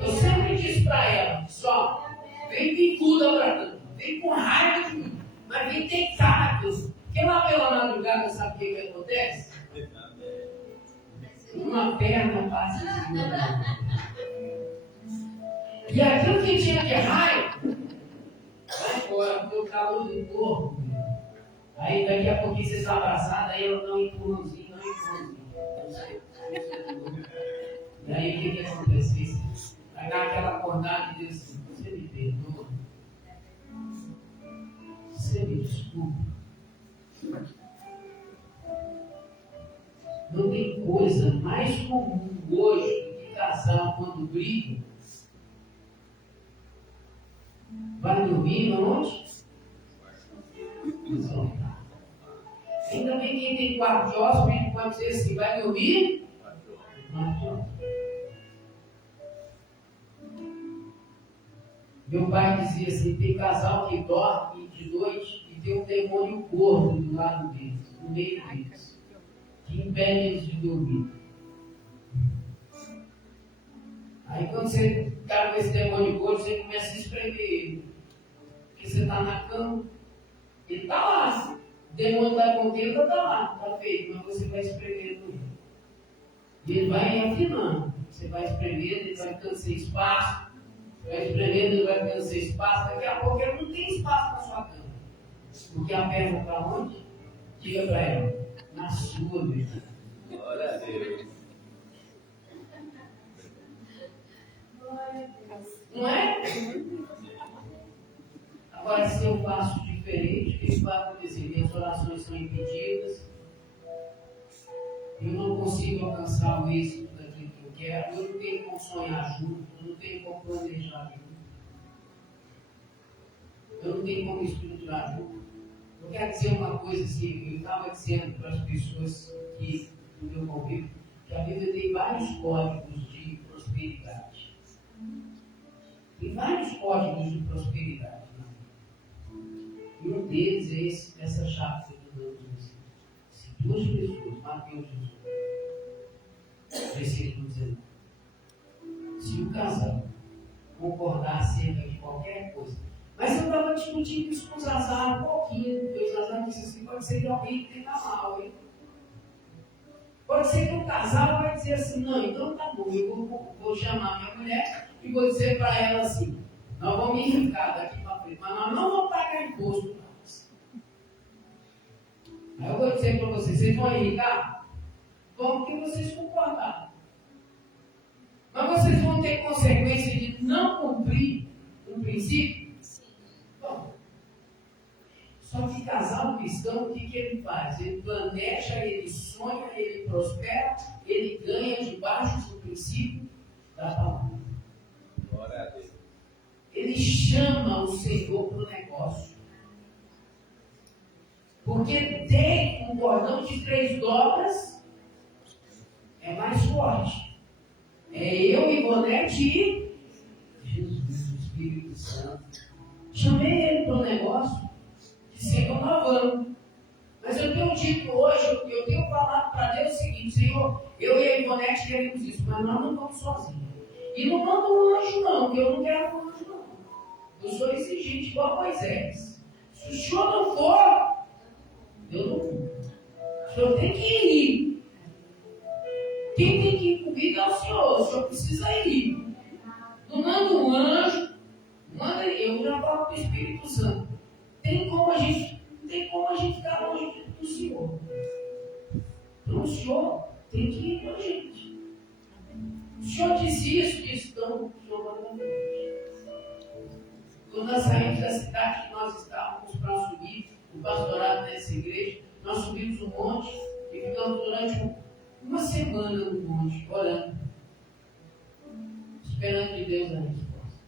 Eu sempre disse para ela: só, vem bicuda para a cama, vem com raiva de mim, mas vem deitar na cama. Porque lá pela madrugada, sabe o que acontece? Uma perna passa em cima da outra. E aquilo que tinha de raiva vai embora, porque o calor do corpo. Aí daqui a pouquinho você está abraçado, aí ela não empurrãozinho, não empurrãozinho. E aí o que acontece? Vai dar aquela acordada e diz assim: você me perdoa? Você me desculpa? Não tem coisa mais comum hoje do que casal quando briga. Vai dormir aonde? Ainda bem quem tem quarto de hóspede pode dizer assim: vai dormir? Meu pai dizia assim: tem casal que dorme de noite e tem um demônio gordo do lado deles, no meio deles, que impede eles de dormir. Aí quando você está com esse demônio gordo, você começa a espremer ele. Porque você está na cama, ele está lá. O demônio da contenda está lá, está feito, mas você vai espremer ele. E ele vai afinando. Você vai espremendo, ele vai ficando sem espaço. Vai espremendo, ele vai ficando sem espaço. Daqui a pouco ele não tem espaço na sua cama. Porque a perna está onde? Diga para ela: na sua vida. Glória a Deus. Não é? Agora, se eu faço diferente, o que vai acontecer? Minhas orações são impedidas, eu não consigo alcançar o êxito daquilo que eu quero, eu não tenho como sonhar junto, eu não tenho como planejar junto, eu não tenho como estruturar junto. Eu quero dizer uma coisa assim: eu estava dizendo para as pessoas que do meu convívio que a Bíblia tem vários códigos de prosperidade. Tem vários códigos de prosperidade. E um deles é essa chave que eu estou dando para você. Se duas pessoas, Mateus 18, versículo 19, se o casal concordar acerca de qualquer coisa, mas eu estava discutindo isso com o Zazar um pouquinho, porque o Zazar disse assim: pode ser que alguém tenha mal, hein? Pode ser que o casal vai dizer assim: não, então tá bom, eu vou chamar minha mulher e vou dizer para ela assim: nós vamos enricar daqui para frente, mas nós não vamos pagar imposto. Aí eu vou dizer para vocês: vocês vão enricar? Como que vocês concordaram? Mas vocês vão ter consequência de não cumprir um princípio? Bom, só que casal cristão, o que ele faz? Ele planeja, ele sonha, ele prospera, ele ganha debaixo do princípio da palavra. Glória a Deus. Ele chama o Senhor para o negócio. Porque tem um cordão de 3 dobras, é mais forte. É eu, Ivonete e Jesus, o Espírito Santo. Chamei ele para o negócio, Senhor, nós vamos. Mas eu tenho dito hoje, eu tenho falado para Deus o seguinte: Senhor, eu e a Ivonete queremos isso, mas nós não vamos sozinhos. E não manda um anjo não, que eu não quero um anjo não. Eu sou exigente igual Moisés. Se o senhor não for, eu não vou. O senhor tem que ir. Quem tem que ir comigo é o senhor precisa ir. Não manda um anjo, manda eu já falo com o Espírito Santo. Não tem como a gente ficar longe do Senhor. Então o Senhor tem que ir com a gente. O Senhor disse isso, então, o Senhor vai com a gente. Quando nós saímos da cidade que nós estávamos para subir o pastorado dessa igreja, nós subimos um monte e ficamos durante uma semana no monte, orando, esperando de Deus a resposta.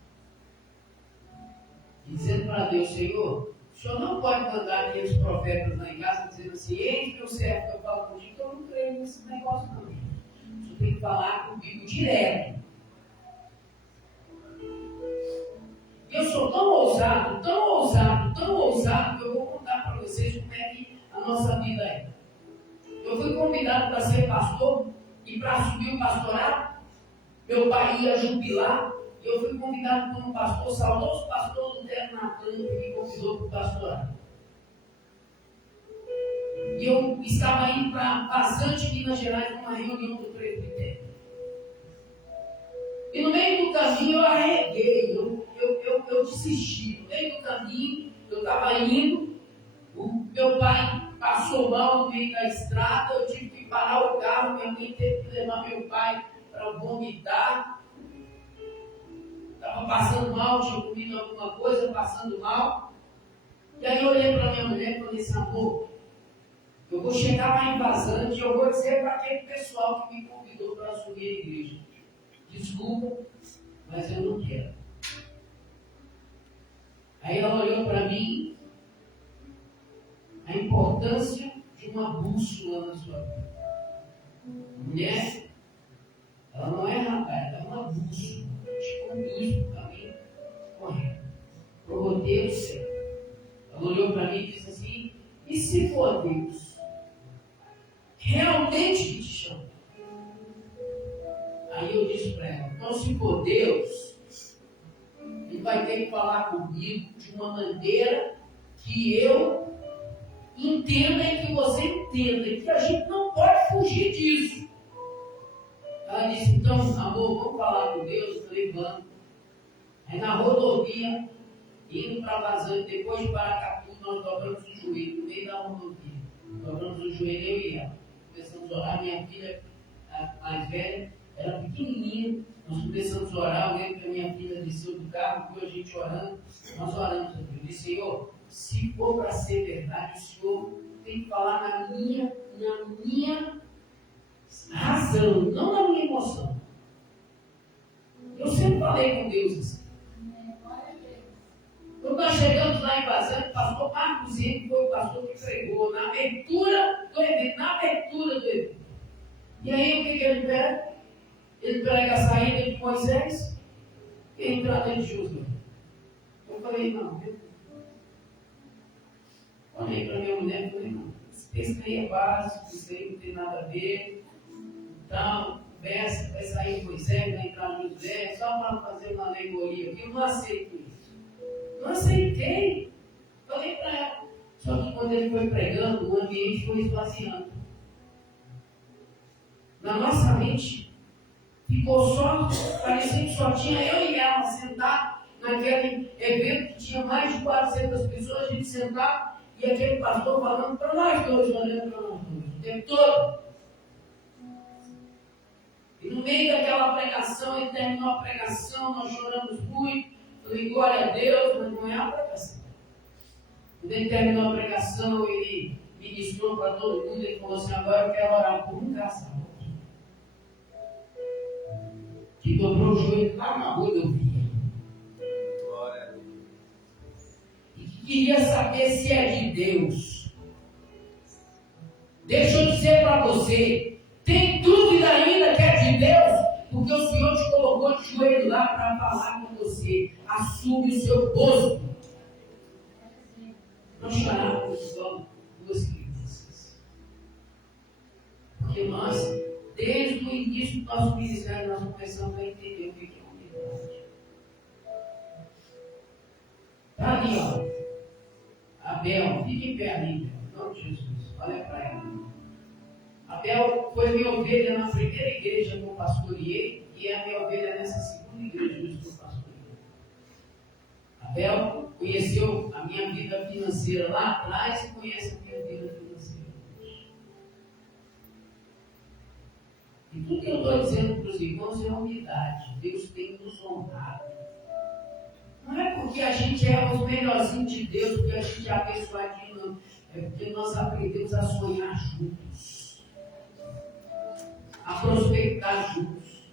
E dizendo para Deus, Senhor, o Senhor não pode mandar aqueles profetas lá em casa dizendo assim, eis meu servo que eu falo contigo, que eu não creio nesse negócio não. O Senhor tem que falar comigo direto. Eu sou tão ousado, tão ousado, tão ousado, que eu vou contar para vocês como é que a nossa vida é. Eu fui convidado para ser pastor e para assumir o pastorado. Meu pai ia jubilar e eu fui convidado como pastor, saudoso pastor do Terno Natan, que me convidou para o pastorado. E eu estava indo para Vazante, Minas Gerais, numa reunião do presbitério. E no meio do caminho eu arreguei, eu desisti. No meio do caminho, eu estava indo, o meu pai passou mal no meio da estrada, eu tive que parar o carro, minha mãe teve que levar meu pai para vomitar. Estava passando mal, tinha comido alguma coisa, passando mal. E aí eu olhei para minha mulher e falei assim, amor, eu vou chegar lá em Vazante e eu vou dizer para aquele pessoal que me convidou para assumir a igreja. Desculpa, mas eu não quero. Aí ela olhou para mim, a importância de uma bússola na sua vida. Mulher, ela não é rapaz, ela é uma bússola. Te conduz para o caminho correto, para o roteiro certo. Ela olhou para mim e disse assim, e se for Deus realmente que te chama? Aí eu disse para ela, então se for Deus, Ele vai ter que falar comigo de uma maneira que eu entenda e que você entenda, e que a gente não pode fugir disso. Ela disse, então, amor, vamos falar com Deus? Eu falei, vamos. Aí na rodovia, indo para Vazante, depois de Paracatu, nós dobramos o joelho, no meio da rodovia. Dobramos o joelho, eu e ela. Começamos a orar, minha filha, a mais velha, era pequenininha, nós começamos a orar, eu lembro que a minha filha desceu do carro, viu a gente orando, nós oramos. Eu disse, Senhor, se for para ser verdade, o Senhor tem que falar na minha razão, não na minha emoção. Eu sempre falei com Deus assim. Quando nós chegamos lá em Vazante, o pastor Marcos Henrique foi o pastor que pregou na abertura do evento. E aí o que ele prega? Ele prega a saída de Moisés e a entrada de Josué. Eu falei, não. Falei para minha mulher, falei, não. Esse texto aí é básico, isso aí não tem nada a ver. Então, conversa, vai sair Moisés, vai entrar Josué, só para fazer uma alegoria aqui. Eu não aceito isso. Não aceitei. Falei para ela. Só que quando ele foi pregando, o ambiente foi esvaziando. Na nossa mente, ficou só, parecia que só tinha eu e ela sentados naquele evento que tinha mais de 400 pessoas, a gente sentado e aquele pastor falando para nós dois, olhando para nós dois, o tempo todo. E no meio daquela pregação, ele terminou a pregação, nós choramos muito, falei, glória a Deus, mas não é a pregação. Quando ele terminou a pregação, ele ministrou para todo mundo, ele falou assim, agora eu quero orar por um casal que dobrou o joelho lá na rua, eu via. Glória a Deus. E que queria saber se é de Deus. Deixa eu dizer para você, tem dúvida ainda que é de Deus? Porque o Senhor te colocou de joelho lá para falar com você. Assume o seu posto. Nós chorávamos igual duas crianças. Porque nós, desde o início do nosso ministério, nós começamos a entender o que é unidade. Está ali, ó. Abel, fique em pé ali, em nome de Jesus. Olha para ela. Abel foi minha ovelha na primeira igreja que eu pastoreei e é a minha ovelha nessa segunda igreja que eu pastoreei. Abel conheceu a minha vida financeira lá atrás e conhece a minha vida financeira hoje. E tudo que eu estou dizendo para os irmãos é unidade. Deus tem nos honrado. Não é porque a gente é os melhorzinhos de Deus, porque a gente é abençoadinho, não. É porque nós aprendemos a sonhar juntos, a prospectar juntos.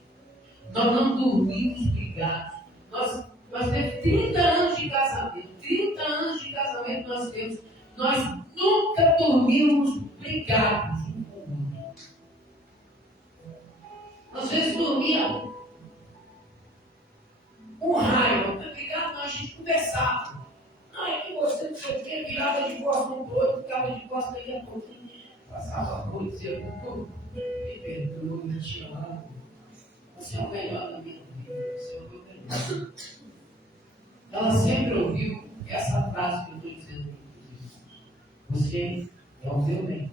Nós não dormimos brigados. Nós temos 30 anos de casamento. 30 anos de casamento nós temos. Nós nunca dormimos brigados um com o outro. Às vezes dormíamos com raiva. Brigado, a gente conversava. Ai, que você não sei o que, virava de costas um pro outro, ficava de costas aí a pouquinho. Passava a noite, dizia, me perdoa, me te amo. Você é o melhor da minha vida. Você é o meu melhor. Ela sempre ouviu essa frase que eu estou dizendo para vocês. Você é o meu melhor.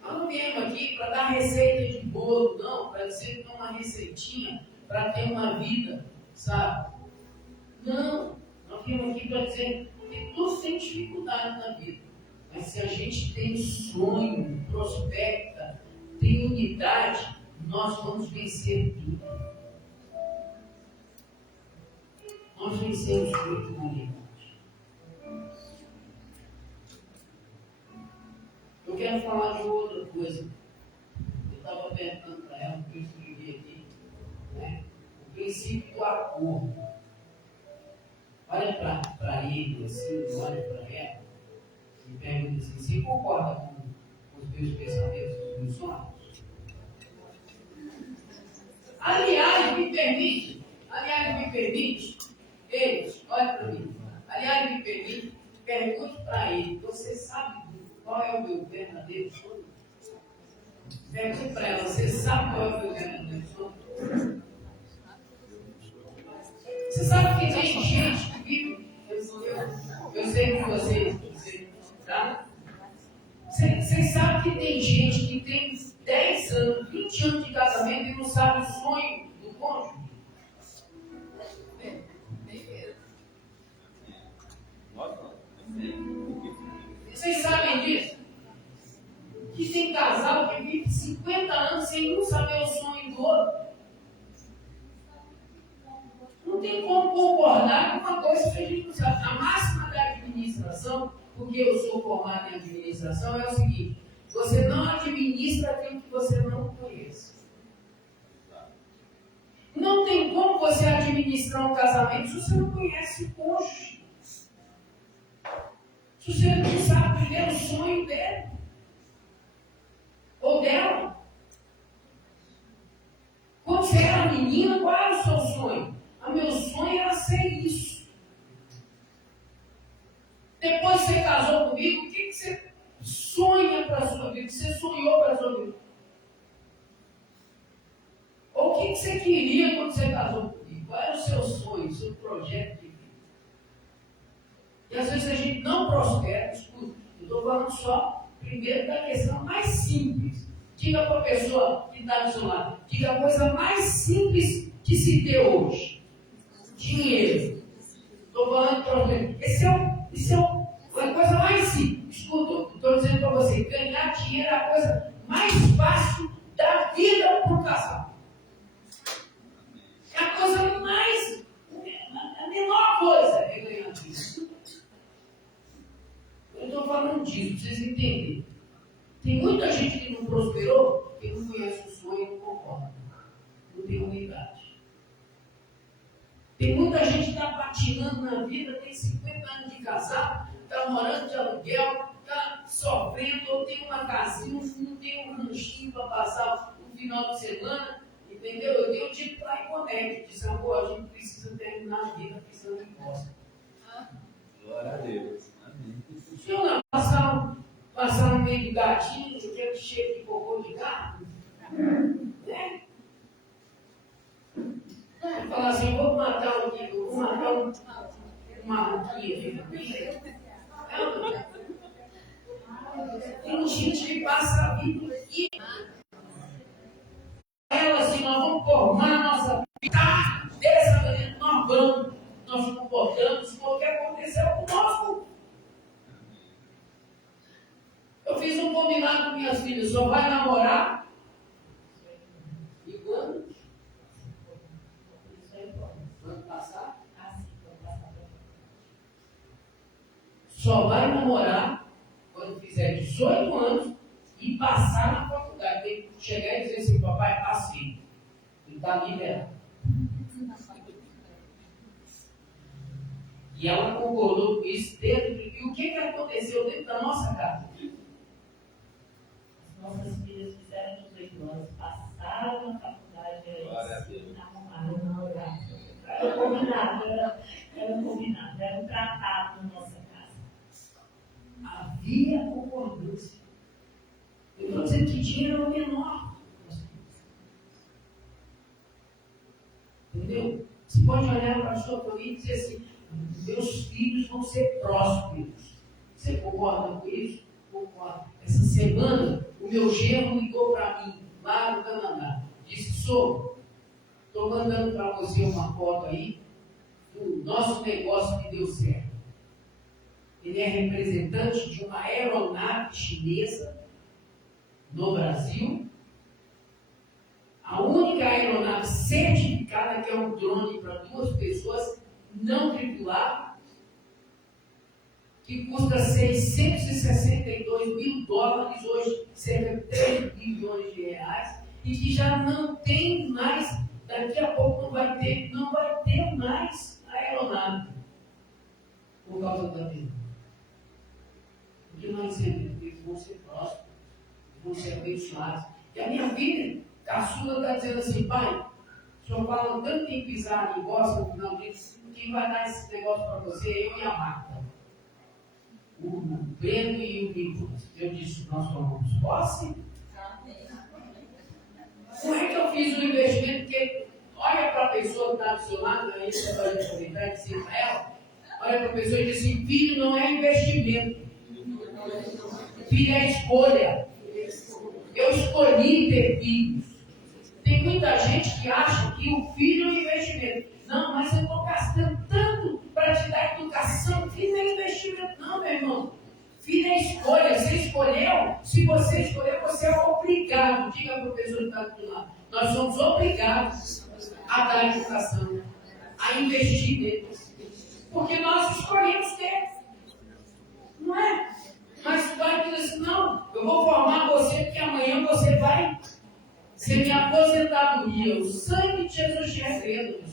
Nós não viemos aqui para dar receita de bolo, não, para dizer que é uma receitinha para ter uma vida, sabe? Não, nós viemos aqui para dizer que todos têm dificuldade na vida. Mas se a gente tem sonho, prospecta, tem unidade, nós vamos vencer tudo. Nós vencemos tudo na unidade. Eu quero falar de outra coisa. Eu estava perguntando para ela, que eu escrevi aqui, né? O princípio do acordo. Olha para ele, assim, olha para ela, e pergunta assim: você concorda com os meus pensamentos, com os meus sonhos? Aliás, me permite, eles, olha para mim. Aliás, me permite, pergunte para ele: você sabe qual é o meu verdadeiro sonho? Pergunte para ela: você sabe qual é o meu verdadeiro sonho? Você sabe que tem gente que vive, eu sei que você tá? Vocês sabem que tem gente que tem 10 anos, 20 anos de casamento e não sabe o sonho do cônjuge? Vocês sabem disso? Que tem casal que vive 50 anos sem um saber o sonho do outro. Não tem como concordar com uma coisa que a gente não sabe. A máxima da administração, porque eu sou formado em administração, é o seguinte: você não administra aquilo que você não conhece. Não tem como você administrar um casamento se você não conhece o cônjuge. Se você não sabe primeiro o sonho dele ou dela. Quando você era menina, qual era o seu sonho? O meu sonho era ser isso. Depois que você casou comigo, o que você sonha para a sua vida? O que você sonhou para a sua vida? Ou o que você queria quando você casou comigo? Qual era o seu sonho, o seu projeto de vida? E às vezes a gente não prospera. Escuta, eu estou falando só, primeiro, da questão mais simples. Diga para a pessoa que está do seu lado, diga a coisa mais simples que se dê hoje. Dinheiro. Estou falando para você. Isso é uma coisa mais simples. Escuta, estou dizendo para você, ganhar dinheiro é a coisa mais fácil da vida para o casal. É a coisa mais, a menor coisa é ganhar dinheiro. Eu estou falando disso, para vocês entenderem. Tem muita gente que não prosperou porque não conhece o sonho e não concorda. Não tem unidade. Tem muita gente que está patinando na vida, tem 50 anos de casado, está morando de aluguel, está sofrendo, ou tem uma casinha, não tem um ranchinho para passar o final de semana, entendeu? Eu tenho tipo para ir conecte, diz, amor, a gente precisa terminar a vida precisando de bosta. Glória a Deus. Amém. Se eu não passar no meio do gatinho, que é cheio de cocô de gato, né? Falar assim, vou matar uma ruquinha de tem gente que passa a vida aqui. Ela assim, nós vamos formar a nossa vida dessa maneira, nós nos comportamos como o que aconteceu conosco. Eu fiz um combinado com minhas filhas, só vai namorar. E quando? Quando passar? Só vai namorar quando fizer 18 anos e passar na faculdade. Tem que chegar e dizer assim, papai, passei. Ele está liberado. E ela concordou com isso dentro. E o que aconteceu dentro da nossa casa? As nossas filhas fizeram 18 anos, passaram na faculdade, namoraram. Era combinado, era um tratado na nossa casa. Havia concordância. Eu estou dizendo que dinheiro é o menor. Entendeu? Você pode olhar para a sua família e dizer assim, meus filhos vão ser prósperos. Você concorda com isso? Concordo. Essa semana, o meu genro ligou para mim, lá no Canadá. Disse, estou mandando para você uma foto aí do nosso negócio que deu certo. Ele é representante de uma aeronave chinesa no Brasil. A única aeronave certificada que é um drone para 2 pessoas não tripulado, que custa 662 mil dólares, hoje cerca de 3 bilhões de reais, e que já não tem mais, daqui a pouco não vai ter mais aeronave por causa da vida. Porque nós sempre vão ser próximos, vão ser abençoados. E a minha filha, caçula, está dizendo assim, pai, o senhor fala tanto em pisar em bosta no final disso, quem vai dar esse negócio para você é eu e a Marta. O Breno e o Nicolas. Eu disse, nós tomamos posse. Como é que eu fiz o investimento? Porque olha para a pessoa que está do seu lado, aí você vai aproveitar e dizer para ela, olha para a pessoa e diz assim, filho não é investimento. Filho é escolha. Eu escolhi ter filhos. Tem muita gente que acha que o filho é um investimento. Não, mas eu estou gastando tanto para te dar educação. Filho não é investimento, não, meu irmão. Filho é escolha. Você escolheu. Se você escolher, você é obrigado. Diga para o professor que está do lado. Nós somos obrigados a dar educação, a investir neles. Porque nós escolhemos ter. Não é? Mas tu vai dizer assim, não, eu vou formar você porque amanhã você vai ser minha aposentadoria. O sangue de Jesus te revela.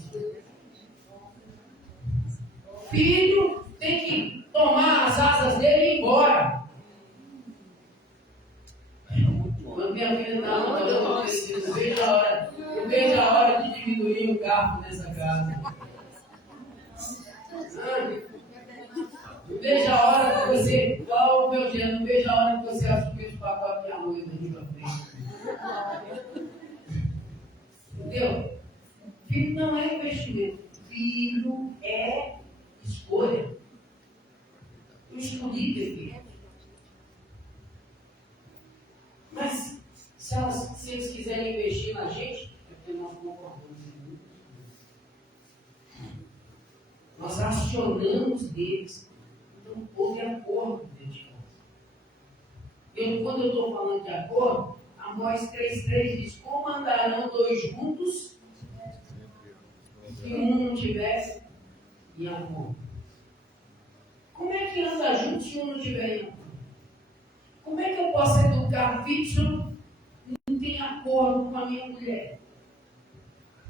Filho tem que tomar as asas dele e ir embora. Quando minha filha está mandando preciso, não vejo a hora de diminuir o carro nessa casa. Não vejo a hora que você, ó, meu Deus, não vejo a hora que você assumir os pacotes de arroz aqui pra frente. Entendeu? Filho não é investimento. Filho é escolha. Eu escolhi ter filho. Mas, se eles quiserem investir na gente, é porque nós concordamos. Nós acionamos deles. Então, houve acordo dentro de nós. Quando eu estou falando de acordo, Amós 3,3 diz: como andarão 2 juntos se um não tivesse em acordo? Como é que anda junto se um não tiver em acordo? Como é que eu posso educar filho se eu não tenho acordo com a minha mulher?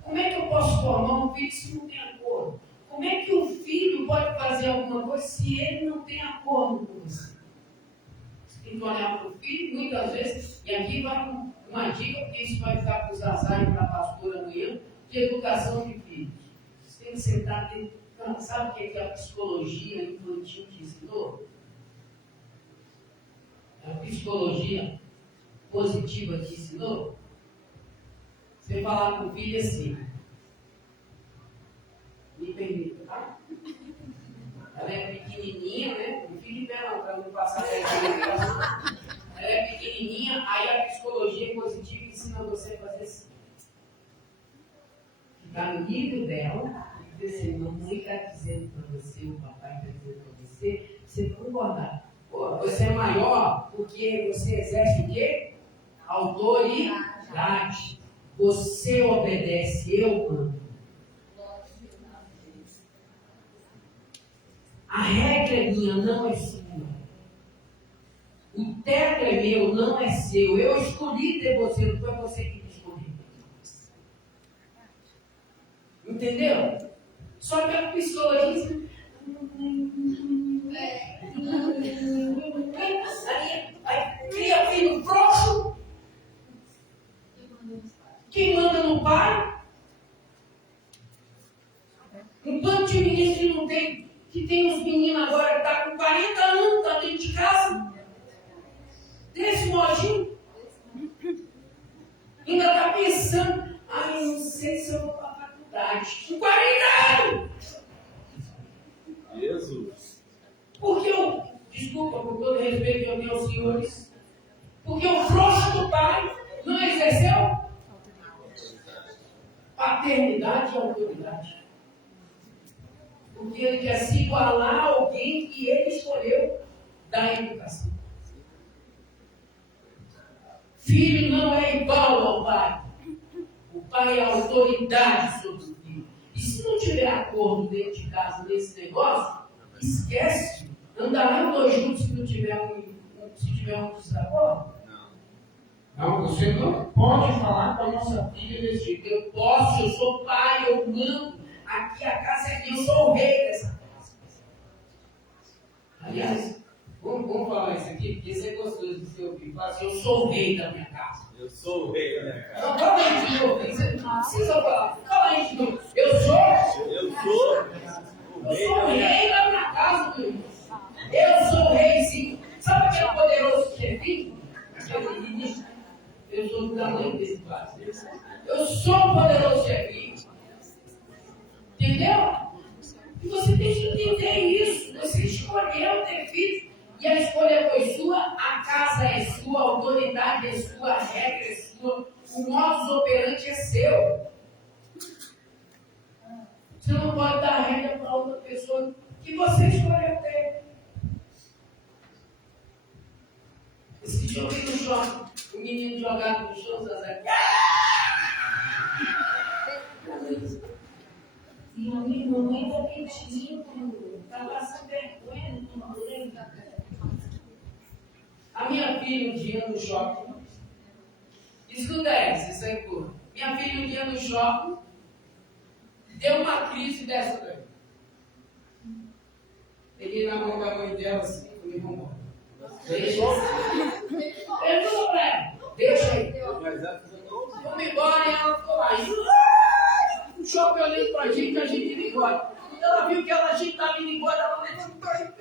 Como é que eu posso formar um filho se não tem acordo? Como é que o filho pode fazer alguma coisa se ele não tem acordo com você? Você tem que olhar para o filho, muitas vezes, e aqui vai uma dica, porque isso vai ficar para os azar e para a pastora amanhã, de educação de filhos. Você tem que sentar dentro. Sabe o que a psicologia infantil te ensinou? A psicologia positiva te ensinou? Você falar com o filho assim, me permita, tá? Ela é pequenininha, né? O filho dela, para não passar ela é pequenininha, aí a psicologia positiva ensina você a fazer assim. Ficar no nível dela e dizer assim, mamãe está dizendo para você, o papai está dizendo para você, você concordar. Você é maior porque você exerce o quê? Autoridade. Você obedece, eu mando. A regra é minha, não é sua. O teto é meu, não é seu. Eu escolhi ter você, não foi você que me escolheu. Entendeu? Só que a pessoa diz... Aí cria filho frouxo. Quem manda no pai? Um tanto de menino que não tem, que tem uns meninos agora que está com 40 anos, está dentro de casa, desse modinho, ainda está pensando, não sei se eu vou para a faculdade, com 40 anos. Jesus. Porque desculpa, com todo respeito aos meus senhores, porque o frouxo do pai não exerceu paternidade e autoridade. Porque ele quer se igualar a alguém que ele escolheu dar educação. Filho não é igual ao pai. O pai é autoridade sobre o filho. E se não tiver acordo dentro de casa nesse negócio, esquece. Andarão dois juntos se não tiver um desacordo? Não, você não pode falar com a nossa filha desse jeito. Eu posso, eu sou pai, eu mando. Aqui a casa é minha, eu sou o rei dessa casa. Aliás, vamos falar isso aqui, porque isso é gostoso de ser ouvido. Fala assim, eu sou o rei da minha casa. Eu sou o rei da minha casa. Não, fala aí de novo, você não precisa falar. Fala aí de novo. Eu sou o rei da minha casa, meu irmão. Eu sou o rei, sim. Sabe aquele poderoso chefinho? Aquele ministro? Eu sou do tamanho desse quase. Eu sou um poderoso chefinho. Entendeu? E você tem que entender isso. Você escolheu ter filhos e a escolha foi sua, a casa é sua, a autoridade é sua, a regra é sua, o modus operandi é seu. Você não pode dar a regra para outra pessoa que você escolheu ter. Esse dia eu vi no shopping, o menino jogado no chão, Zazé. E o menino ainda quentinho, está passando vergonha no nome. A minha filha um dia no shopping, escuta essa, isso é puro. Minha filha um dia no shopping, deu uma crise dessa daí. Peguei na mão da mãe dela assim, falei, vamos embora. Deixa. Ele falou pra ela, deixa aí. Vamos embora, e ela ficou lá. O shopping olhando pra gente, a gente indo embora. Ela viu que a gente estava indo embora, ela levantou e...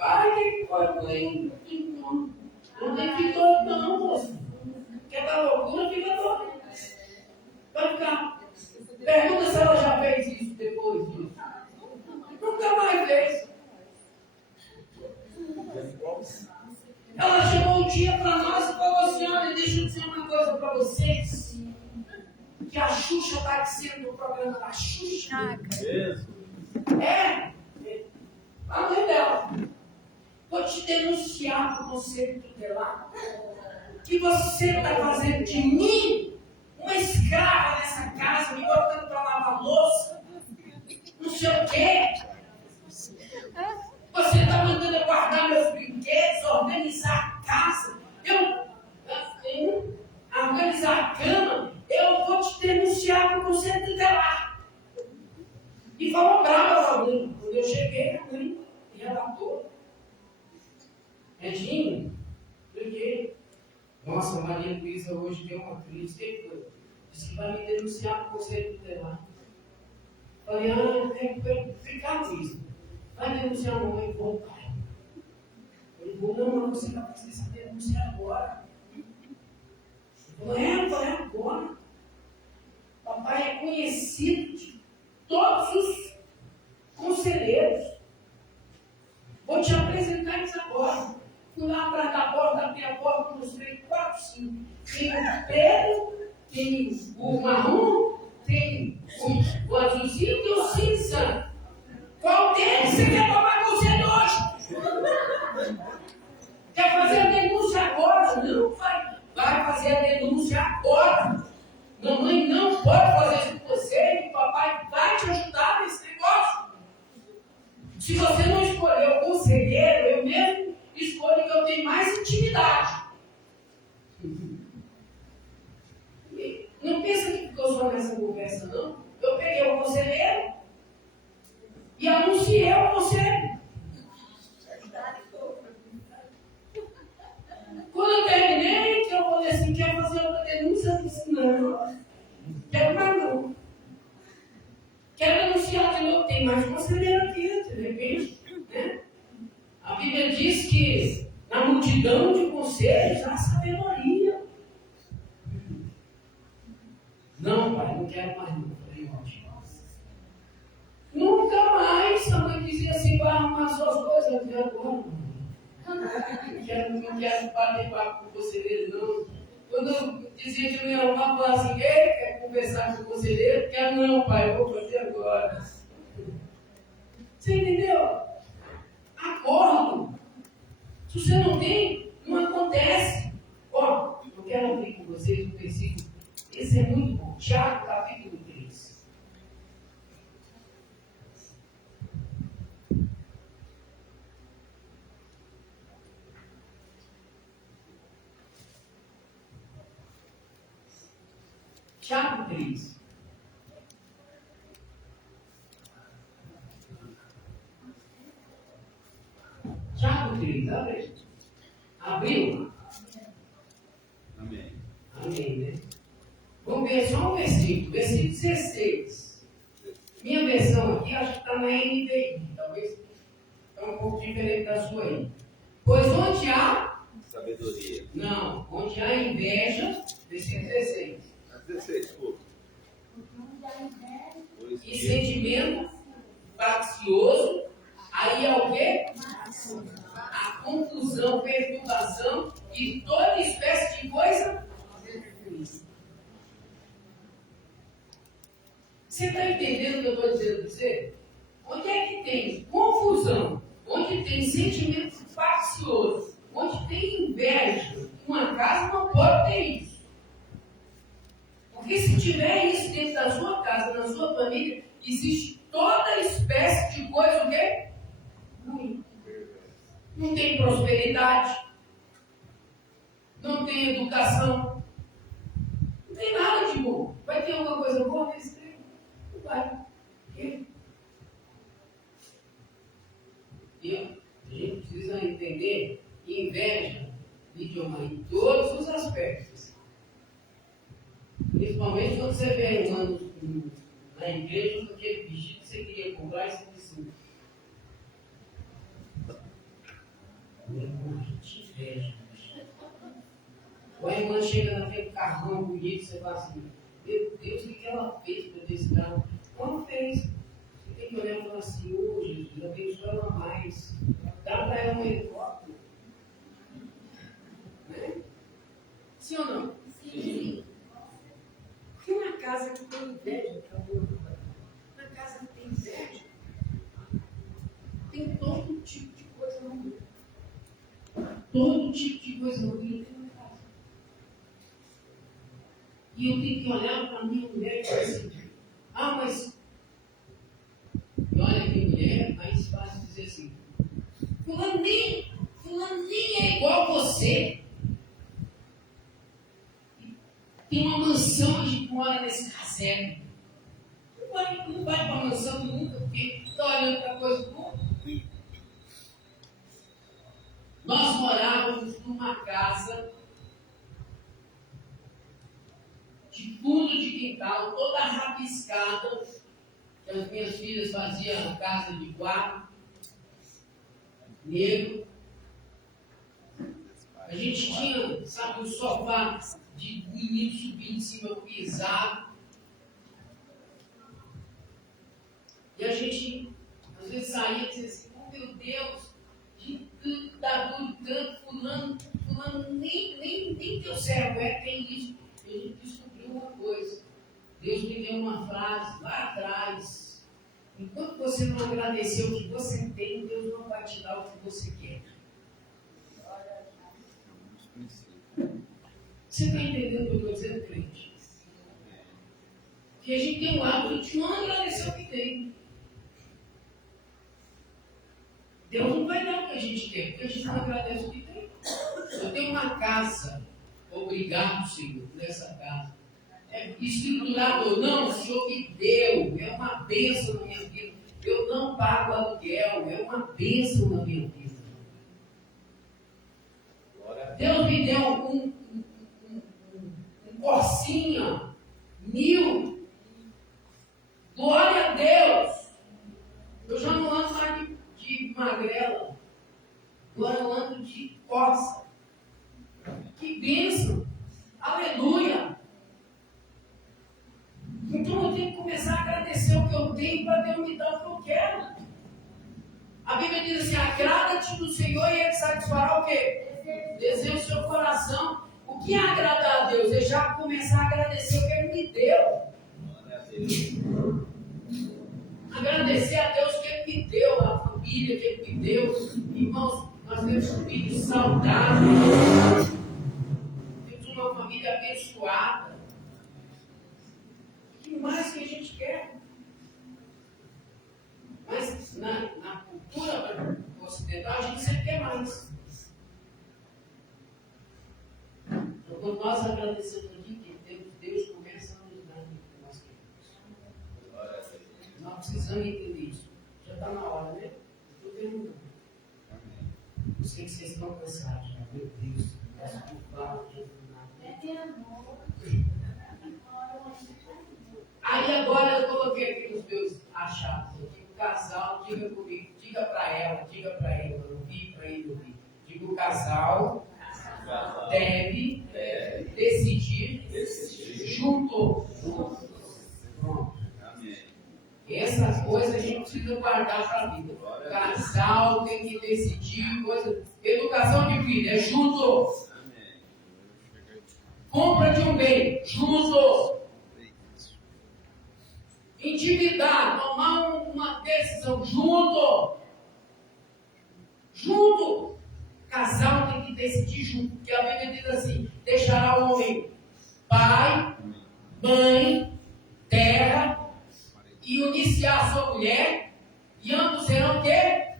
Ai, que coisa, mãe. Não tem que todo não, moço. Quer dar loucura, fica todo. Vai ficar. Pergunta se ela já fez isso depois disso. Nunca mais fez. Ela chegou um dia para nós e falou assim, olha, deixa eu dizer uma coisa para vocês. Que a Xuxa está dizendo no programa da Xuxa. A mãe dela. Vou te denunciar para o conselho tutelar. Que você está fazendo de mim uma escrava nessa casa, me botando para lavar louça. Não sei o quê. Você está mandando eu guardar meus brinquedos, organizar a casa. Organizar a cama. Eu vou te denunciar para o conselho tutelar. E falou brava para mim. Quando eu cheguei, a mãe relatou. Edinho, briguei. Nossa, Maria Luísa hoje deu uma crise. Que foi? Disse que vai me denunciar para o conselho tutelar. Falei, eu quero ficar mesmo. Vai denunciar a mamãe, vou, pai. Ele falou, não, mas você vai fazer essa denúncia agora. Ele falou, é agora. Papai é conhecido de todos os conselheiros. Vou te apresentar isso agora. Fui lá atrás da porta, abri a porta, mostrei 4, 5. Tem o preto, tem o marrom, tem o azulzinho e o cinza. Qual deles você quer tomar Mamãe não pode fazer isso com você e papai vai te ajudar nesse negócio. Se você não escolher o conselheiro, eu mesmo escolho que eu tenho mais intimidade. Não pensa que ficou só nessa conversa, não. Eu peguei o conselheiro e anunciei o conselho. Quando eu terminei, que eu falei assim, quero fazer outra denúncia, eu disse, não, quero mais não. Quero denunciar de novo, tem mais conselheiro aqui, de repente. Né? A Bíblia diz que na multidão de conselhos há sabedoria. Não, pai, não quero mais não. Falei, ótimo. Nunca mais a mãe dizia assim, vai arrumar suas coisas, eu quero agora. Não quero bater papo com o conselheiro, não. Quando eu dizia que não ia arrumar, eu falava assim, ele quer conversar com o conselheiro? Quero não, pai, eu vou fazer agora. Você entendeu? Acordo. Se você não tem, não acontece. Ó, eu quero abrir com vocês um versículo. Esse é muito bom. Tiago, capítulo 3. Tiago 3. Tiago 3, abre. Abriu? Amém. Amém, né? Vamos ver só um versículo, versículo 16. Minha versão aqui, acho que está na NVI, talvez está um pouco diferente da sua aí. Pois onde há... Sabedoria. Não, onde há inveja, versículo 16. 16, pô. E sentimento faccioso, aí é o quê? A confusão, perturbação e toda espécie de coisa. Você está entendendo o que eu estou dizendo para você? Onde é que tem confusão? Onde tem sentimento faccioso? Onde tem inveja? Uma casa não pode ter isso. Porque se tiver isso dentro da sua casa, na sua família, existe toda espécie de coisa o quê? Ruim. Não tem prosperidade. Não tem educação. Não tem nada de bom. Vai ter alguma coisa boa nesse tempo? Não vai. E a gente precisa entender que inveja idioma em todos os aspectos. Principalmente quando você vê na igreja com aquele vestido que você queria comprar e você disse inveja. Ou a irmã chega naquele carrão bonito e você fala assim, meu Deus, o que ela fez para ter esse carro? Não fez. Você tem que olhar e falar assim, ô Jesus, abençoa ela mais. Dá para ela um helicóptero. Né? Sim ou não? Sim. Porque uma casa que tem inveja, uma casa que tem inveja, tem todo tipo de coisa ruim. Todo tipo de coisa ruim tem uma casa. E eu tenho que olhar para a minha mulher e falar assim, mas olha que mulher, mais fácil dizer assim, fulaninho é igual a você. Tem uma mansão, a gente mora nesse caserno. Não vai para a mansão nunca, porque está olhando para coisa boa. Nós morávamos numa casa de fundo de quintal, toda rabiscada, que as minhas filhas faziam casa de quarto, negro. A gente tinha, sabe, um sofá de menino subindo em cima, pisado. E a gente, às vezes, saía e dizia assim, oh meu Deus, está duro tanto, fulano nem teu servo tem isso. E a gente descobriu uma coisa. Deus me deu uma frase lá atrás. Enquanto você não agradecer o que você tem, Deus não vai te dar o que você quer. Você está entendendo o que eu estou dizendo, crente? que a gente tem o hábito de não agradecer o que tem. Deus não vai dar o que a gente quer, porque a gente não agradece o que tem. Eu tenho uma casa, obrigado, Senhor, por essa casa. É escriturado ou não, o Senhor me deu, é uma bênção na minha vida. Eu não pago aluguel, é uma bênção na minha vida. Deus me deu um Corsinha 1000. Glória a Deus. Eu já não ando mais de magrela. Agora eu ando de Corsa. Que bênção. Aleluia. Então eu tenho que começar a agradecer o que eu tenho para Deus me dar o que eu quero. A Bíblia diz assim: agrada-te do Senhor e Ele satisfará o quê? Desejo do seu coração. O que é agradar a Deus? É já começar a agradecer o que Ele me deu. Agradecer a Deus que Ele me deu, a família que Ele me deu. Irmãos, nós temos filhos saudáveis. Temos uma família abençoada. O que mais que a gente quer? Mas na cultura ocidental a gente sempre quer mais. Então, quando nós agradecemos aqui, que temos Deus, começa a nos dar o que nós queremos. Nós precisamos entender isso. Já está na hora, né? Estou terminando. Eu sei que vocês estão cansados já. Meu Deus. Aí agora eu coloquei aqui nos meus achados. Aqui, o casal, diga comigo, diga para ela, eu ouvi, para ele ouvir. Diga: o casal deve decidir junto. Pronto. Essa coisa a gente precisa guardar para a vida. O casal tem que decidir coisa. Educação de filho é junto. Compra de um bem, junto. Intimidar, tomar uma decisão, junto. Junto. Casal tem que decidir junto, porque a Bíblia diz assim: deixará o homem pai, mãe, terra, e unir-se à sua mulher, e ambos serão o quê?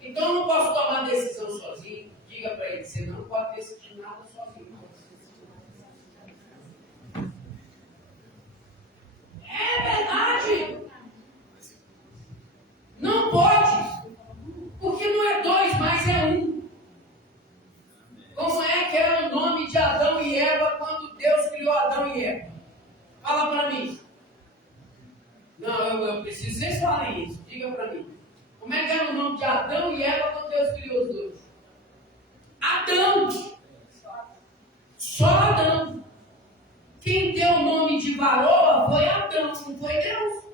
Então eu não posso tomar decisão sozinho. Diga para ele: você não pode decidir nada sozinho. É verdade. Não pode. Porque não é dois, mas é um. Como é que era o nome de Adão e Eva quando Deus criou Adão e Eva? Fala para mim. Não, eu preciso que vocês falem isso. Diga para mim. Como é que era o nome de Adão e Eva quando Deus criou os dois? Adão. Só Adão. Quem deu o nome de varoa foi Adão, não foi Deus.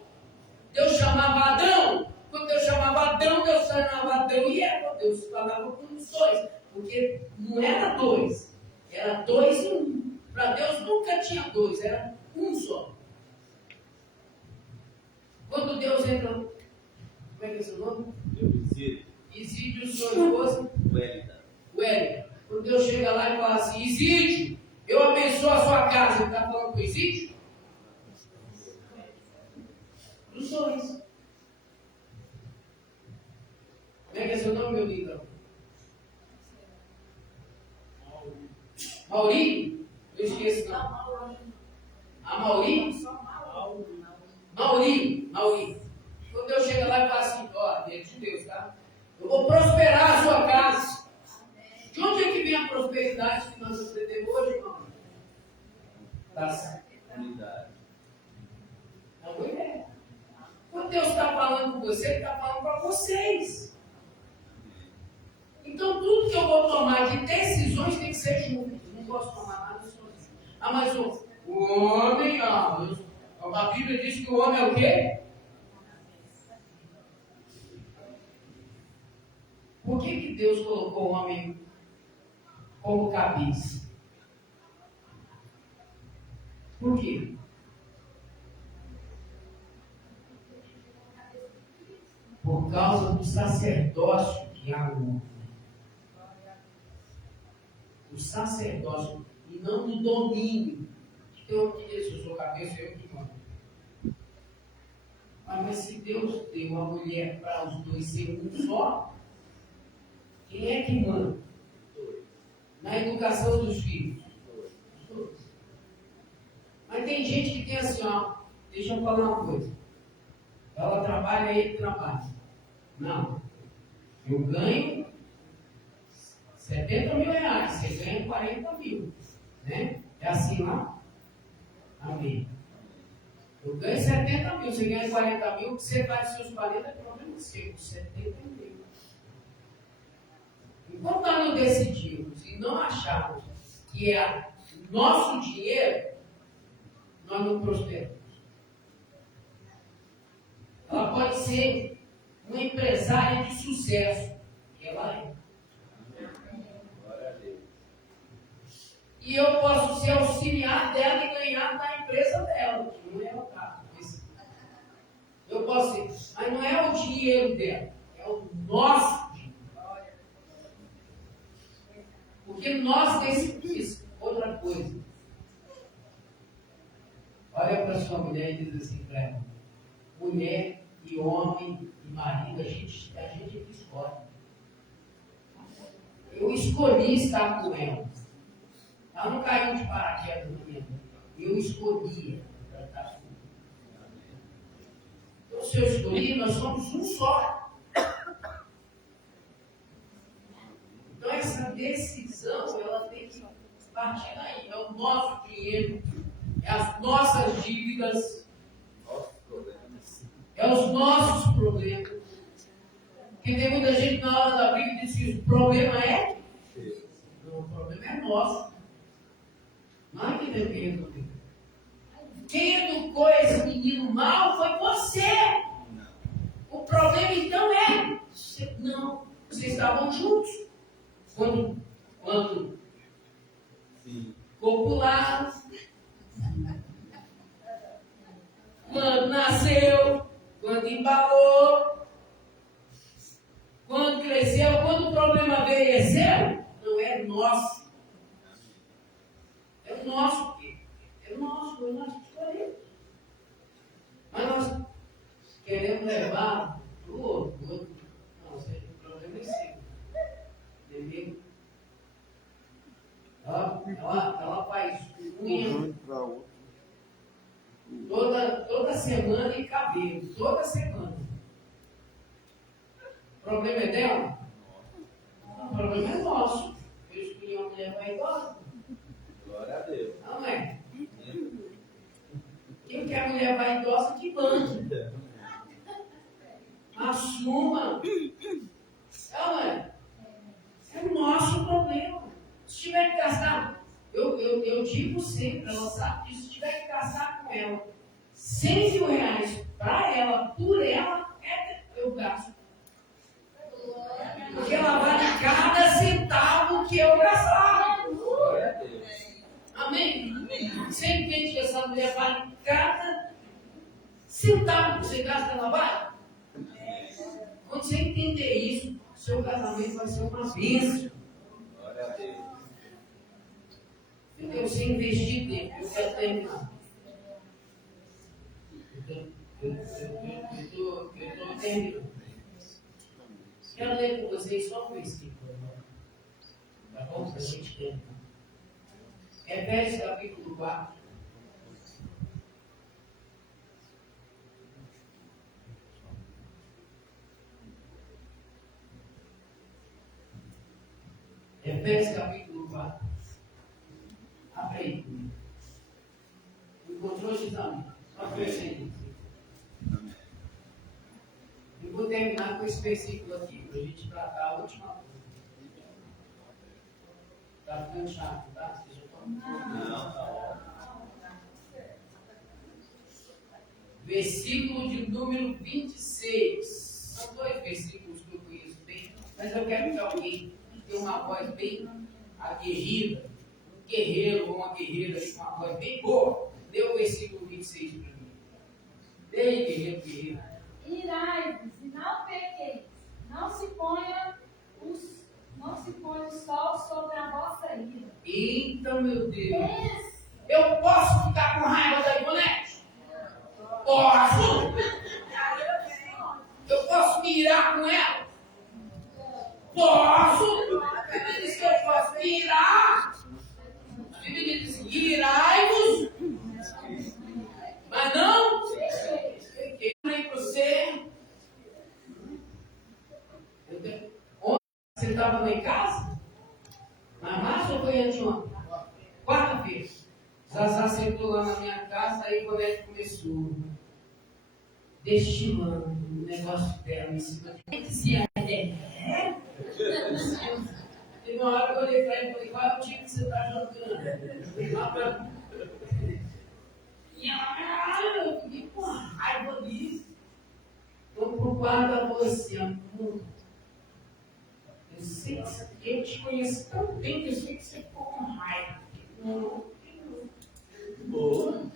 Deus chamava Adão. Quando Deus chamava Adão, Deus chamava Adão e Eva. Deus falava com os dois. Porque não era dois. Era dois e um. Para Deus nunca tinha dois. Era um só. Quando Deus entra... Como é que é seu nome? Isídio, sua esposa? Wellington. Quando Deus chega lá e fala assim: Isídio, eu abençoo a sua casa. Ele está falando com o Isídio? Os dois. Como é que é seu nome, meu lindo? Maurício? Eu esqueço não. A Maurício? Maurício. Quando Deus chega lá e fala assim: ó, é de Deus, tá? Eu vou prosperar a sua casa. De onde é que vem a prosperidade que nós aprendemos hoje, irmão? Da unidade. Da mulher. Quando Deus está falando com você, Ele está falando para vocês. Então, tudo que eu vou tomar de decisões tem que ser junto. Eu não posso tomar nada sozinho. Ah, mas o homem, a Bíblia diz que o homem é o quê? Por que Deus colocou o homem como cabeça? Por quê? Por causa do sacerdócio que há no homem. O sacerdócio, e não do domínio. tem homem que diz, eu sou cabeça, eu que mando. Mas se Deus deu uma mulher para os dois ser um só, quem é que manda? Na educação dos filhos. Mas tem gente que tem assim, ó, deixa eu falar uma coisa. Ela trabalha, ele trabalha. Não. Eu ganho 70 mil reais, você ganha 40 mil. Né? É assim lá? Amém. Eu ganho 70 mil, você ganha 40 mil, que você faz seus 40 é problema seu, 70 mil. Enquanto nós não decidimos e não acharmos que é nosso dinheiro, nós não prosperamos. Ela pode ser uma empresária de sucesso, que ela é. Glória a Deus. E eu posso ser auxiliar dela e ganhar na empresa dela, que não é o caso. Eu posso ser, mas não é o dinheiro dela, é o nosso dinheiro. Porque nós decidimos outra coisa. Olha para sua mulher e diz assim para ela: mulher e homem e marido, a gente é que escolhe. Eu escolhi estar com ela. Ela não caiu de paraquedas na minha vida. Eu escolhi para estar com ela. Então, se eu escolhi, nós somos um só. Então, essa decisão, ela tem que partir daí. É o nosso dinheiro, é as nossas dívidas, Nossos problemas. é os nossos problemas. Porque tem muita gente na hora da briga que diz que o problema é? Não, o problema é nosso. Nós que temos que resolver. Quem educou esse menino mal foi você. O problema então é? Não, vocês estavam juntos. Quando copularam, quando nasceu, quando embalou, quando cresceu, quando o problema veio e é seu, não é nosso. É o nosso quê? É o nosso, foi nós que escolhemos. Mas nós queremos levar para o outro. Não, seja, o problema é seu. Entendeu? Ela faz unha toda semana e cabelo, toda semana. O problema é dela? Não, o problema é nosso. Eu escolhi uma mulher vaidosa. Glória a Deus. Não é? Quem quer mulher vaidosa que manda. Assuma. Não é? É o nosso problema. Se tiver que gastar, eu digo sempre, ela sabe disso, se tiver que gastar com ela 100 mil reais para ela, por ela, eu gasto. Porque ela vale cada centavo que eu gastar. Glória a Deus. Amém? Você entende que essa mulher vale cada centavo que você gasta, ela vale? Quando você entender isso, seu casamento vai ser uma bênção. Glória a Deus. Entendeu? Você investir tempo, eu quero terminar. Eu estou terminando. Quero ler com vocês só um versículo agora. Tá bom? Para a gente terminar. Efésios capítulo 4. Efésios capítulo 4. Abre aí. Encontrou, Gisane? Só perceber. Eu vou terminar com esse versículo aqui, para a gente tratar a última coisa. Está ficando chato, tá? Vocês já estão... Não. Versículo de número 26. São dois versículos que eu conheço bem, mas eu quero que alguém tenha uma voz bem aguerrida, um guerreiro ou uma guerreira com uma voz bem boa. Dê o versículo 26 para mim. Dê aí, guerreiro, guerreira. Irai-vos e não pequeis, não se ponha o sol sobre a vossa ira. Eita, meu Deus! Eu posso ficar com raiva da Ivonete? Posso! Eu posso me irar com ela? Posso! A Bíblia diz que eu posso me irar. A Bíblia diz: irai-vos. Mas não. Eu falei para você. Ontem você estava lá em casa? Na marcha ou foi anteontem? Quarta-feira. Zazá sentou lá na minha casa, aí quando ele começou destimando o negócio dela em cima de mim, dizia: teve uma hora que eu olhei para ele e falei: qual é o time que você está jogando? E eu fiquei com raiva disso. Então, por guarda a você, amor. Eu sei que eu te conheço tão bem que eu sei que você ficou com raiva. Não. Boa.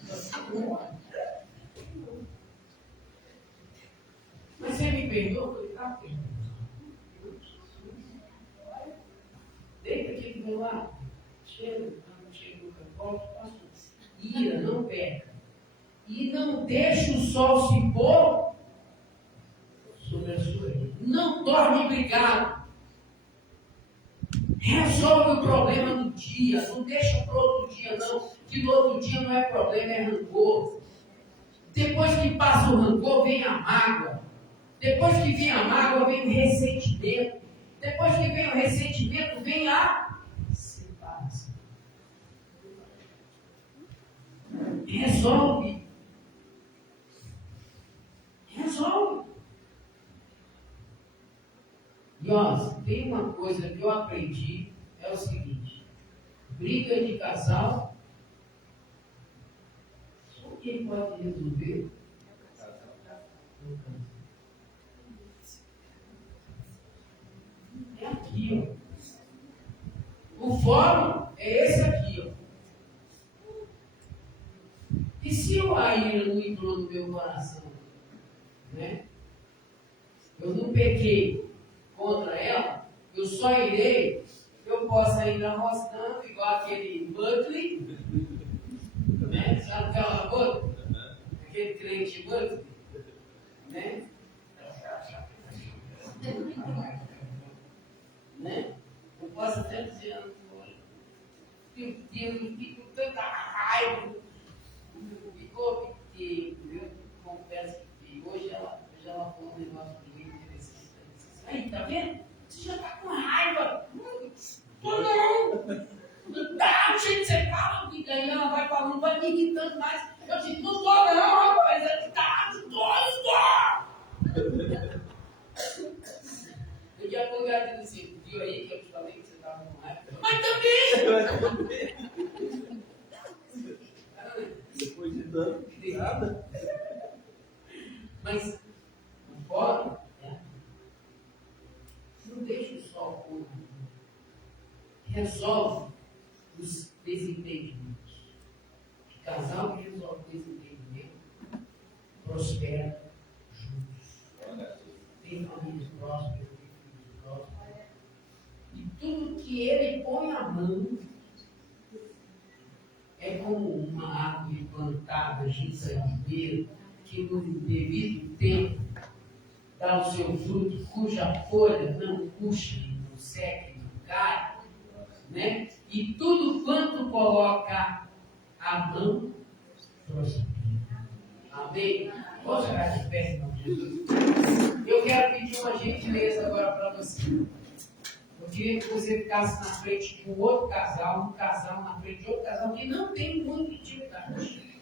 Mas você me perdoa? Eu falei: tá, perdoa. Deita aqui do meu lado. Chega no canto, faço ira, não peca. E não deixe o sol se pôr sobre a sua ira. Não dorme brigado. Resolve o problema no dia. Não deixa para outro dia, não. Que no outro dia não é problema, é rancor. Depois que passa o rancor, vem a mágoa. Depois que vem a mágoa, vem o ressentimento. Depois que vem o ressentimento, vem a separação. Resolve. Resolve. E ó, tem uma coisa que eu aprendi, é o seguinte: briga de casal, só quem pode resolver é aqui, ó. O fórum é esse aqui, ó. E se a ira não entrou no meu coração, né? Eu não pequei contra ela, eu só irei, eu posso ainda arrostando, igual aquele Buckley, né? Sabe aquela Buckley? Aquele crente Buckley, né? Né? Eu posso até dizer, meu Deus, eu fico com tanta raiva, ficou que eu confesso que hoje ela falou um negócio muito interessante. Aí, tá vendo? Você já tá com raiva. Tô não. Dá o jeito que você fala, que daí ela vai falando, vai me irritando mais. Eu disse: não tô não, rapaz. Ela tá, não tô. Daqui a pouco ela diz assim: viu aí que eu te falei que você tava com raiva? Mas também. Depois de tanto, nada. Mas, fora, não deixa o sol pôr. Resolve os desentendimentos. O casal que resolve o desentendimento prospera juntos. Tem famílias prósperas, tem filhos prósperos. E tudo que ele põe a mão é como uma árvore plantada junto à ribeira, que no devido tempo dá o seu fruto, cuja folha não murcha, não seca, não cai, né? E tudo quanto coloca a mão, prospera. Amém? Vamos ficar de pé, irmão Jesus. Eu quero pedir uma gentileza agora para você. Eu queria que você ficasse na frente de um outro casal, na frente de outro casal que não tem muita intimidade.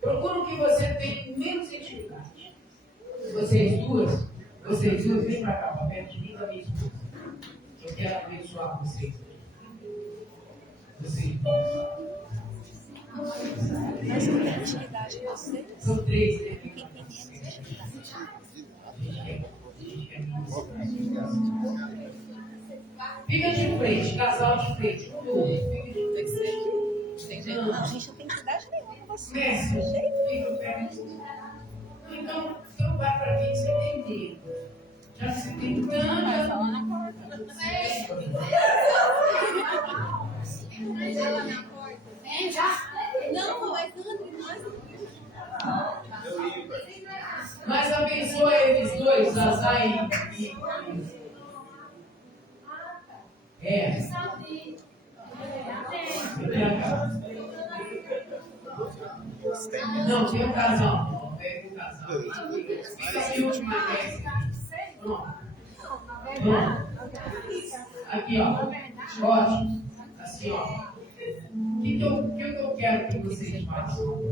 Procura que você tenha menos intimidade. Vocês duas, vem para cá, para perto de mim, da minha esposa. Eu quero abençoar vocês. Vocês duas. Mas que intimidade você? São três, né? Fica de frente, casal de frente. Não, a gente não tem intimidade nenhuma com você. Mestre, fica perto. Então vai para quem você tem medo. Já se tem Vai tanta. falar na porta. Vem, já vai Não, tem um casal. Pega um casal. Fica aqui o último vez. Pronto. Aqui, ó. Ótimo. Assim, ó. O que eu quero que vocês façam?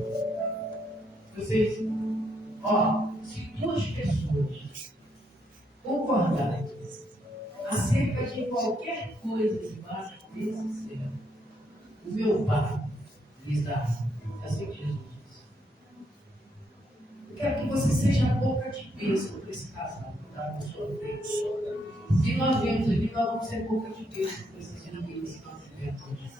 Vocês, ó, se duas pessoas concordarem acerca de qualquer coisa debaixo desse céu, o meu Pai lhes dá. É assim que Jesus disse. Eu quero que você seja a boca de bênção para esse casal que está na sua frente. Se nós vemos aqui, nós vamos ser boca de bênção para esses inimigos que nós tivemos hoje.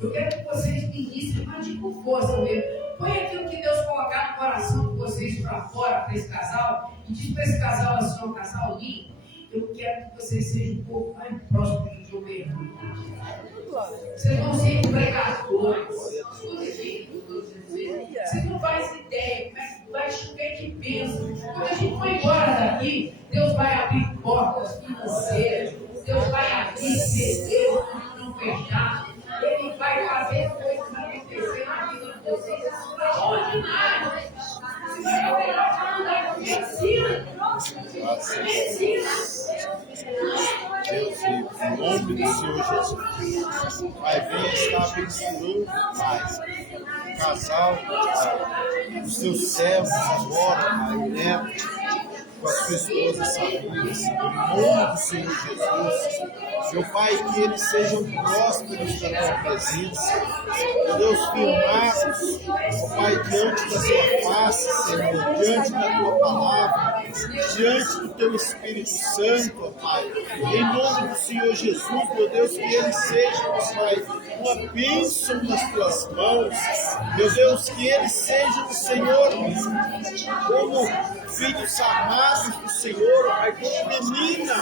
Eu quero que vocês ministrem, mas com força mesmo. Põe aquilo que Deus colocar no coração de vocês para fora, para esse casal, e diz para esse casal assim, ó, casal lindo, eu quero que vocês sejam um pouco mais próximos de ouvir. Vocês vão ser pregadores. Vocês não fazem ideia como é que vai chover de bênção. Quando a gente for embora daqui, Deus vai abrir portas financeiras, Deus vai abrir certezas que não fecharam. Ele vai fazer coisas acontecer na vida de vocês extraordinárias. Vocês vão melhor para andar com medicina. Deus, em nome do Senhor Jesus, Pai, venha estar abençoando mais o casal, os seus servos agora, Pai, o neto, com a sua esposa Sabrina, Senhor, em nome do Senhor Jesus. Meu Pai, que eles sejam prósperos da tua presença, meu Deus, firmados, ó Pai, diante da sua face, Senhor, diante da tua palavra, diante do teu Espírito Santo, ó Pai, em nome do Senhor Jesus, meu Deus, que eles sejam, ó Pai, uma bênção nas tuas mãos, meu Deus, que eles sejam, Senhor, como filhos amados do Senhor, ó Pai, como menina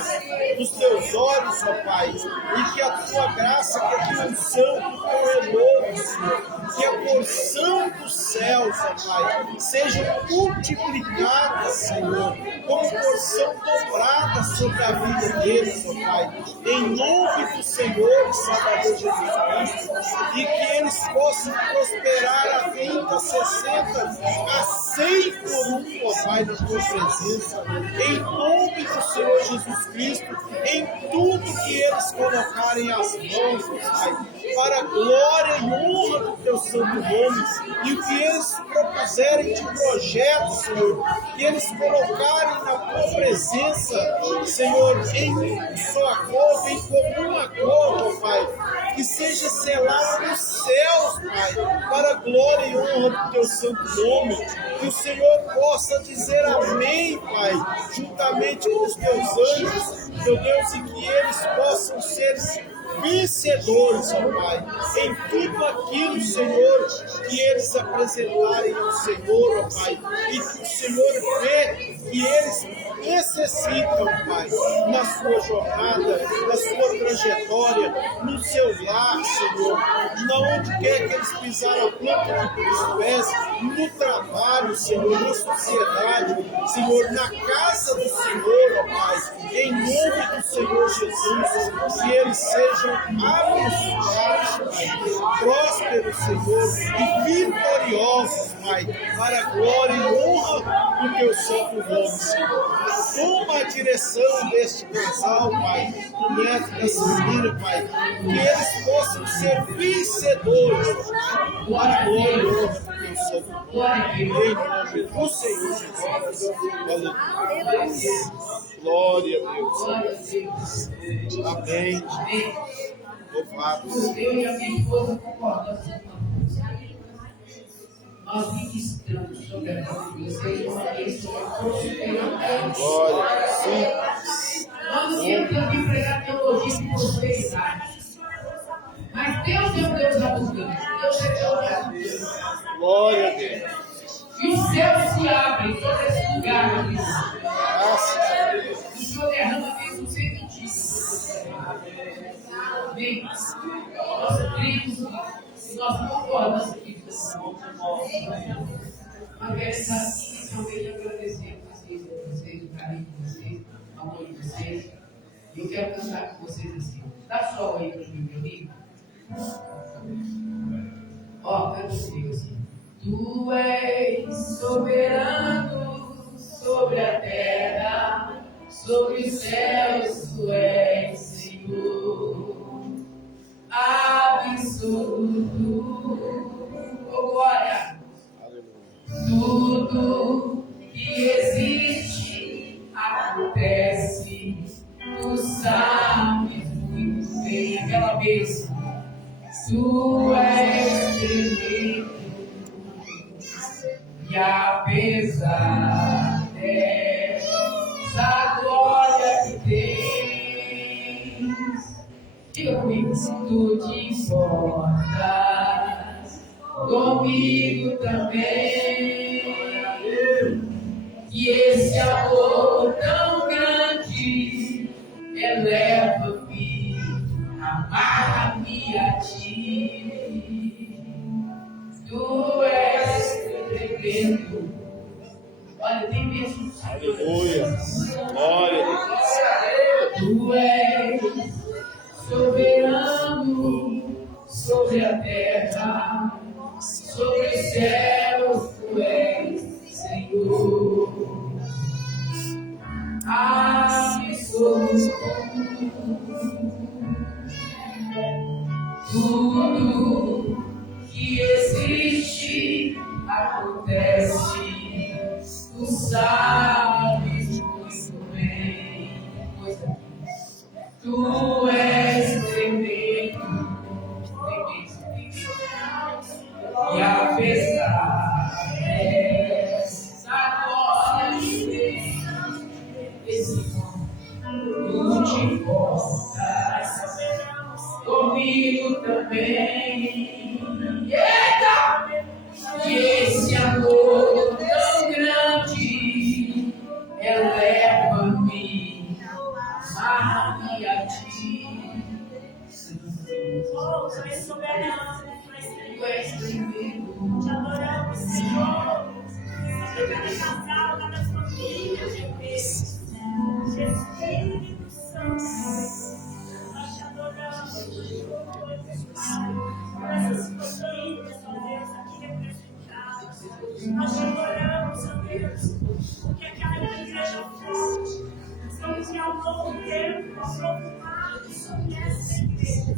dos teus olhos, ó Pai, e que a tua graça, que a tua unção, que o teu renovo, Senhor, que a porção dos céus, ó Pai, seja multiplicada, Senhor, como porção dobrada sobre a vida deles, ó Pai, em nome do Senhor e Salvador Jesus Cristo, e que eles possam prosperar a 30, 60, a 100 por um, ó Pai, na tua presença, em nome do Senhor Jesus Cristo, em tudo que eles colocarem as mãos, ó Pai, para a glória e honra do teu santo nome, e o que eles propuserem de projeto, Senhor, que eles colocarem na tua presença, Senhor, em sua acordo, em comum acordo, ó Pai, que seja selado nos céus, Pai, para a glória e honra do teu santo nome, que o Senhor possa dizer amém, Pai, juntamente com os teus anjos, meu Deus, e que eles possam ser vencedores, ó Pai, em tudo aquilo, Senhor, que eles apresentarem ao Senhor, ó Pai, e que o Senhor vê que eles necessitam, Pai, na sua jornada, na sua trajetória, no seu lar, Senhor, na onde quer que eles pisaram a planta dos pés, no trabalho, Senhor, na sociedade, Senhor, na casa do Senhor, ó Pai, em nome do Senhor Jesus, que eles sejam abençoados, Pai, prósperos, Senhor, e vitoriosos, Pai, para a glória e honra do teu santo nome, Senhor. Toma a direção deste casal, Pai, do neto da Sabrina, Pai, que eles possam ser vencedores, para a glória e honra do teu santo nome, em nome do Senhor Jesus. Aleluia. Glória a Deus. Amém. Louvado. Eu e a minha esposa concordamos. Nós ministramos sobre a vida de vocês uma bênção prosperante. Glória. Sim. Nós não viemos aqui pregar teologia de prosperidade. Mas Deus é um Deus abundante. Deus é Deus abundante. Glória a Deus. E os céus se abrem sobre esse lugar, meu Deus. Graças a Deus. O Senhor derrama bênção sem medida. Amém. Nós cremos e nós concordamos aqui com esse nome. Mas quero inicialmente agradecer a vocês Eu quero cantar com vocês assim. Dá sol aí para os meus amigos. Ó, canta comigo assim. Tu és soberano sobre a terra, sobre os céus, tu és Senhor. Absoluto. Oh, glória. Tudo que existe acontece, tu sabes muito bem. Aquela vez, tu és tremendo, e apesar dessa glória que tens, diga comigo, tu te importas comigo também. E esse amor tão grande eleva-me, amarra-me a ti. Tu és tremendo. Olha, tem mesmo. Aleluia. Glória a Deus. Tu és soberano sobre a terra, sobre os céus, tu és Senhor. Absoluto. Tudo que existe acontece, tu sabes muito bem. Tu és tremendo, e apesar dessa glória que tens, esse tu te importas comigo também. Eita! E esse amor tão grande eleva-me, amarra-me a ti. Oh, tu és soberano, Tu és tremendo. te adoramos, Senhor. Sobre cada casal, cada família, meu Deus. Espírito Santo, nós te adoramos, Pai, por essas famílias, ó Deus, aqui representadas. Nós te adoramos, ó Deus, porque aquela igreja forte. Estamos em um novo tempo, um novo marco sobre essa igreja.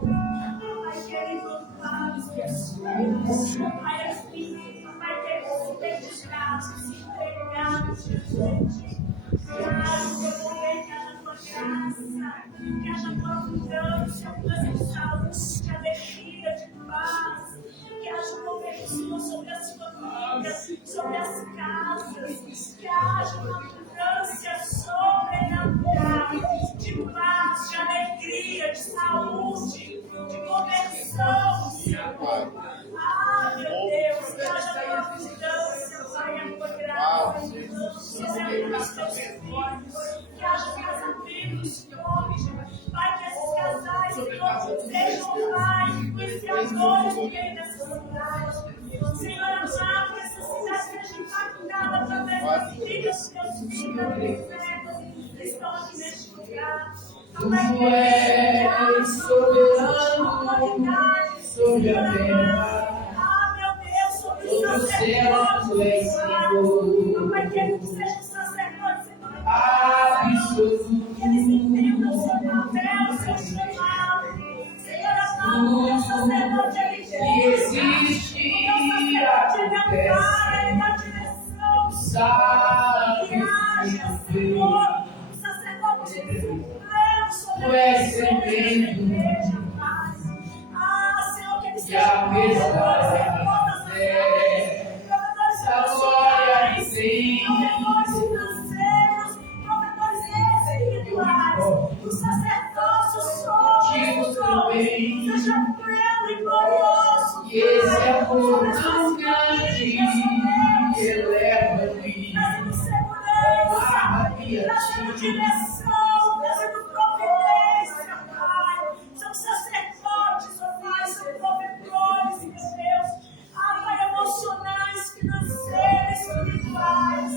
Pai querido, várias pessoas. Pai assim, Pai querido, se dedicar, se entregar diante. Que haja o teu poder, que haja a tua graça, que haja a tua abundância, abundância de saúde, de alegria, de paz. Que haja o poder do Senhor sobre as famílias, sobre as casas. Que haja uma abundância sobrenatural de paz, de alegria, de saúde, de conversão, Senhor. Ah, meu Deus, que haja a tua abundância, Pai, a tua graça, sobre as teus filhos, que haja casamentos, Senhor. Pai, que esses casais, Senhor, sejam, Pai, influenciadores do meio dessa cidade. Senhor amado, que essa cidade seja impactada através das vidas dos teus filhos, das servas que estão aqui neste lugar. Tu és soberano sobre a terra, Ah, meu Deus, sobre os sobre os céus, tu és sacerdotes. Pai, que Senhor. eles sejam sacerdotes e Absoluto. que eles entendam o seu papel, o seu chamado. Senhor amado, o teu sacerdote é Que existe acontece, ele dá direção. sabe Que haja, Senhor, o sacerdote supremo sobre Tu és tremendo. igreja, Pai. Ah, Senhor, que eles E sejam apesar provedores em todas as áreas, provedores da glória que emocionais, tens, provedores financeiros, provedores espirituais, o sacerdócio digo também sobre seja pleno e glorioso. que esse amor tão grande eleva-me, Trazendo segurança, amarra-me a trazendo ti. direção, trazendo providência, Pai. São sacerdotes, ó Pai, são provedores, meu Deus. Ah, Pai, emocionais, financeiros, espirituais.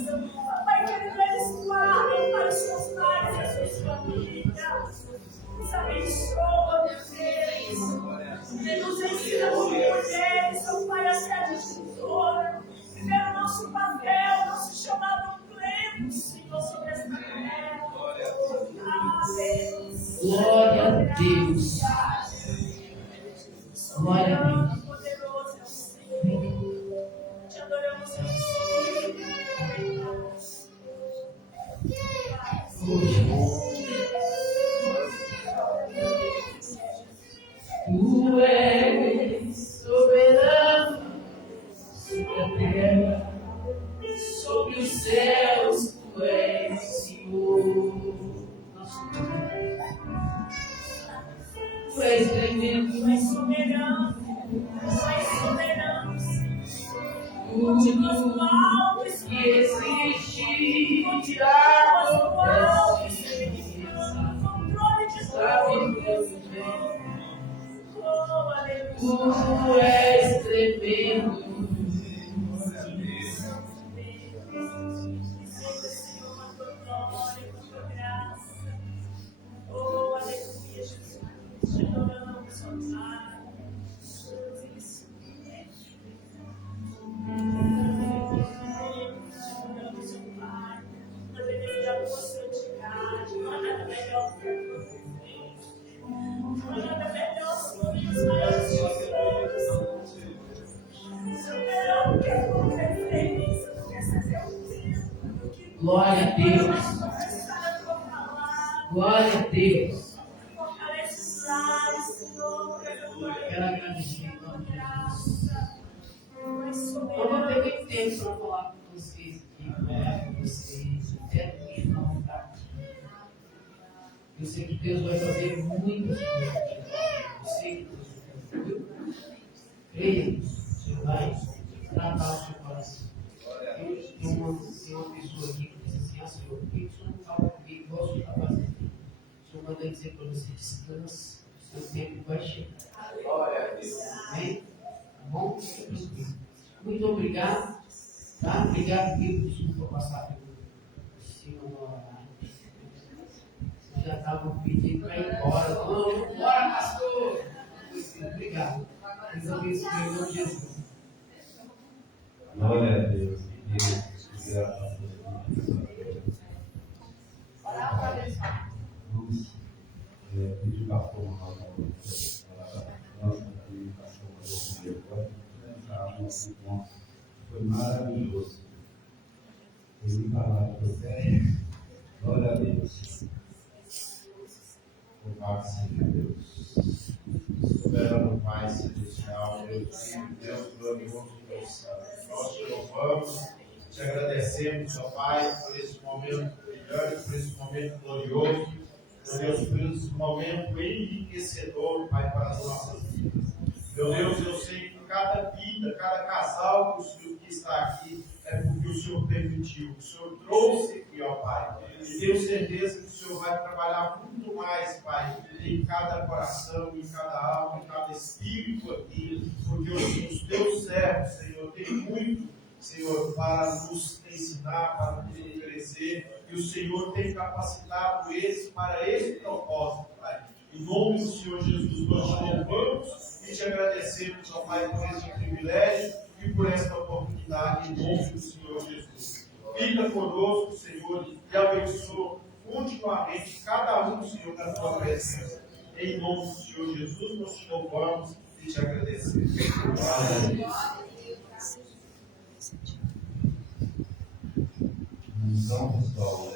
Pai, querido, eles guardem para os seus pais e as suas famílias. Deus. Glória a Deus. Poderoso é o Senhor. Te adoramos, Senhor. Tu és soberano sobre a terra, sobre os céus, tu és Senhor. Nosso Deus. Tu és tremendo, Tu és soberano. Tu és soberano, Senhor. Continua no alto, que Senhor. existe Continua no alto, acontece. Senhor. No controle de Sabe, tudo, Deus, Senhor. Oh, aleluia. tu és tremendo. Receba, Senhor, a tua glória, a tua graça. Oh, aleluia, Jesus. Te adoramos, ó Pai. Jesus. Nós desejamos a santidade, não há nada melhor para você. Não há nada melhor, Senhor, e os maiores tesouros. O melhor que acontecer feliz, não quer saber o tempo que Glória a Deus. confessar a tua palavra. Glória a Deus. Fortalece os lares, Senhor, pela tua Quero agradecer em nome de Jesus. graça. Tu és Eu não soberano. tenho muito tempo para falar com vocês aqui, com vocês, até que não está aqui. Eu sei que Deus vai fazer muitas coisas. Eu sei que Deus vai fazer. Creia, você vai tratar o seu coração. Tem uma pessoa aqui que diz assim: ah, Senhor, por que o Senhor não fala comigo igual o Senhor está fazendo? O Senhor manda dizer para você: descanse, o seu tempo vai chegar. Amém? Tá bom? Muito obrigado. Tá? Obrigado, Deus. Desculpa passar por cima do horário. Vocês já estavam pedindo para ir embora. Vamos embora, pastor. Obrigado. Resolvi isso em nome de Jesus. Glória a Deus, que Deus, graças a Deus. Vamos pedir o pastor uma nossa comunicação. Foi maravilhoso. Ele falar para você. Glória a Deus. Louvado seja Deus. Soberano Pai Celestial, Deus glorioso, Deus Santo. Nós te louvamos, te agradecemos, ó Pai, por esse momento brilhante, por esse momento glorioso, meu Deus, por esse momento enriquecedor, Pai, para as nossas vidas. Meu Deus, eu sei que cada vida, cada casal que está aqui, é porque o Senhor permitiu, o Senhor trouxe aqui, ó Pai. E tenho certeza que o Senhor vai trabalhar muito mais, Pai, em cada coração, em cada alma, em cada espírito aqui, porque os teus servos, Senhor, têm muito, Senhor, para nos ensinar, para nos oferecer, e o Senhor tem capacitado eles para esse propósito, Pai. Em nome do Senhor Jesus, nós te louvamos e te agradecemos, ó Pai, por esse privilégio e por esta oportunidade, em nome do Senhor Jesus. Fica conosco, Senhor, e abençoa continuamente cada um, Senhor, na tua presença. Em nome do Senhor Jesus, nós te louvamos e te agradecemos. Então, pessoal,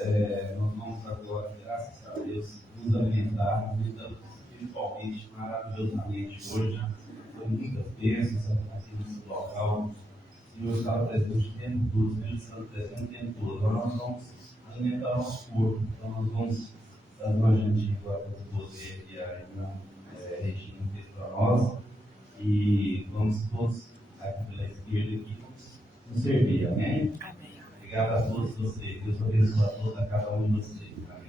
nós vamos agora, graças a Deus, nos alimentar espiritualmente, maravilhosamente hoje. Foi muitas bênçãos aqui nesse local. O Senhor estava presente o tempo todo, o Espírito Santo presente o tempo todo. Agora nós vamos alimentar o nosso corpo. Então nós vamos dar uma jantinha agora para você que a irmã Regina fez para nós. E vamos todos aqui pela esquerda aqui nos servir, amém? Obrigado a todos vocês. Deus abençoe a todos, a cada um de vocês. Amém.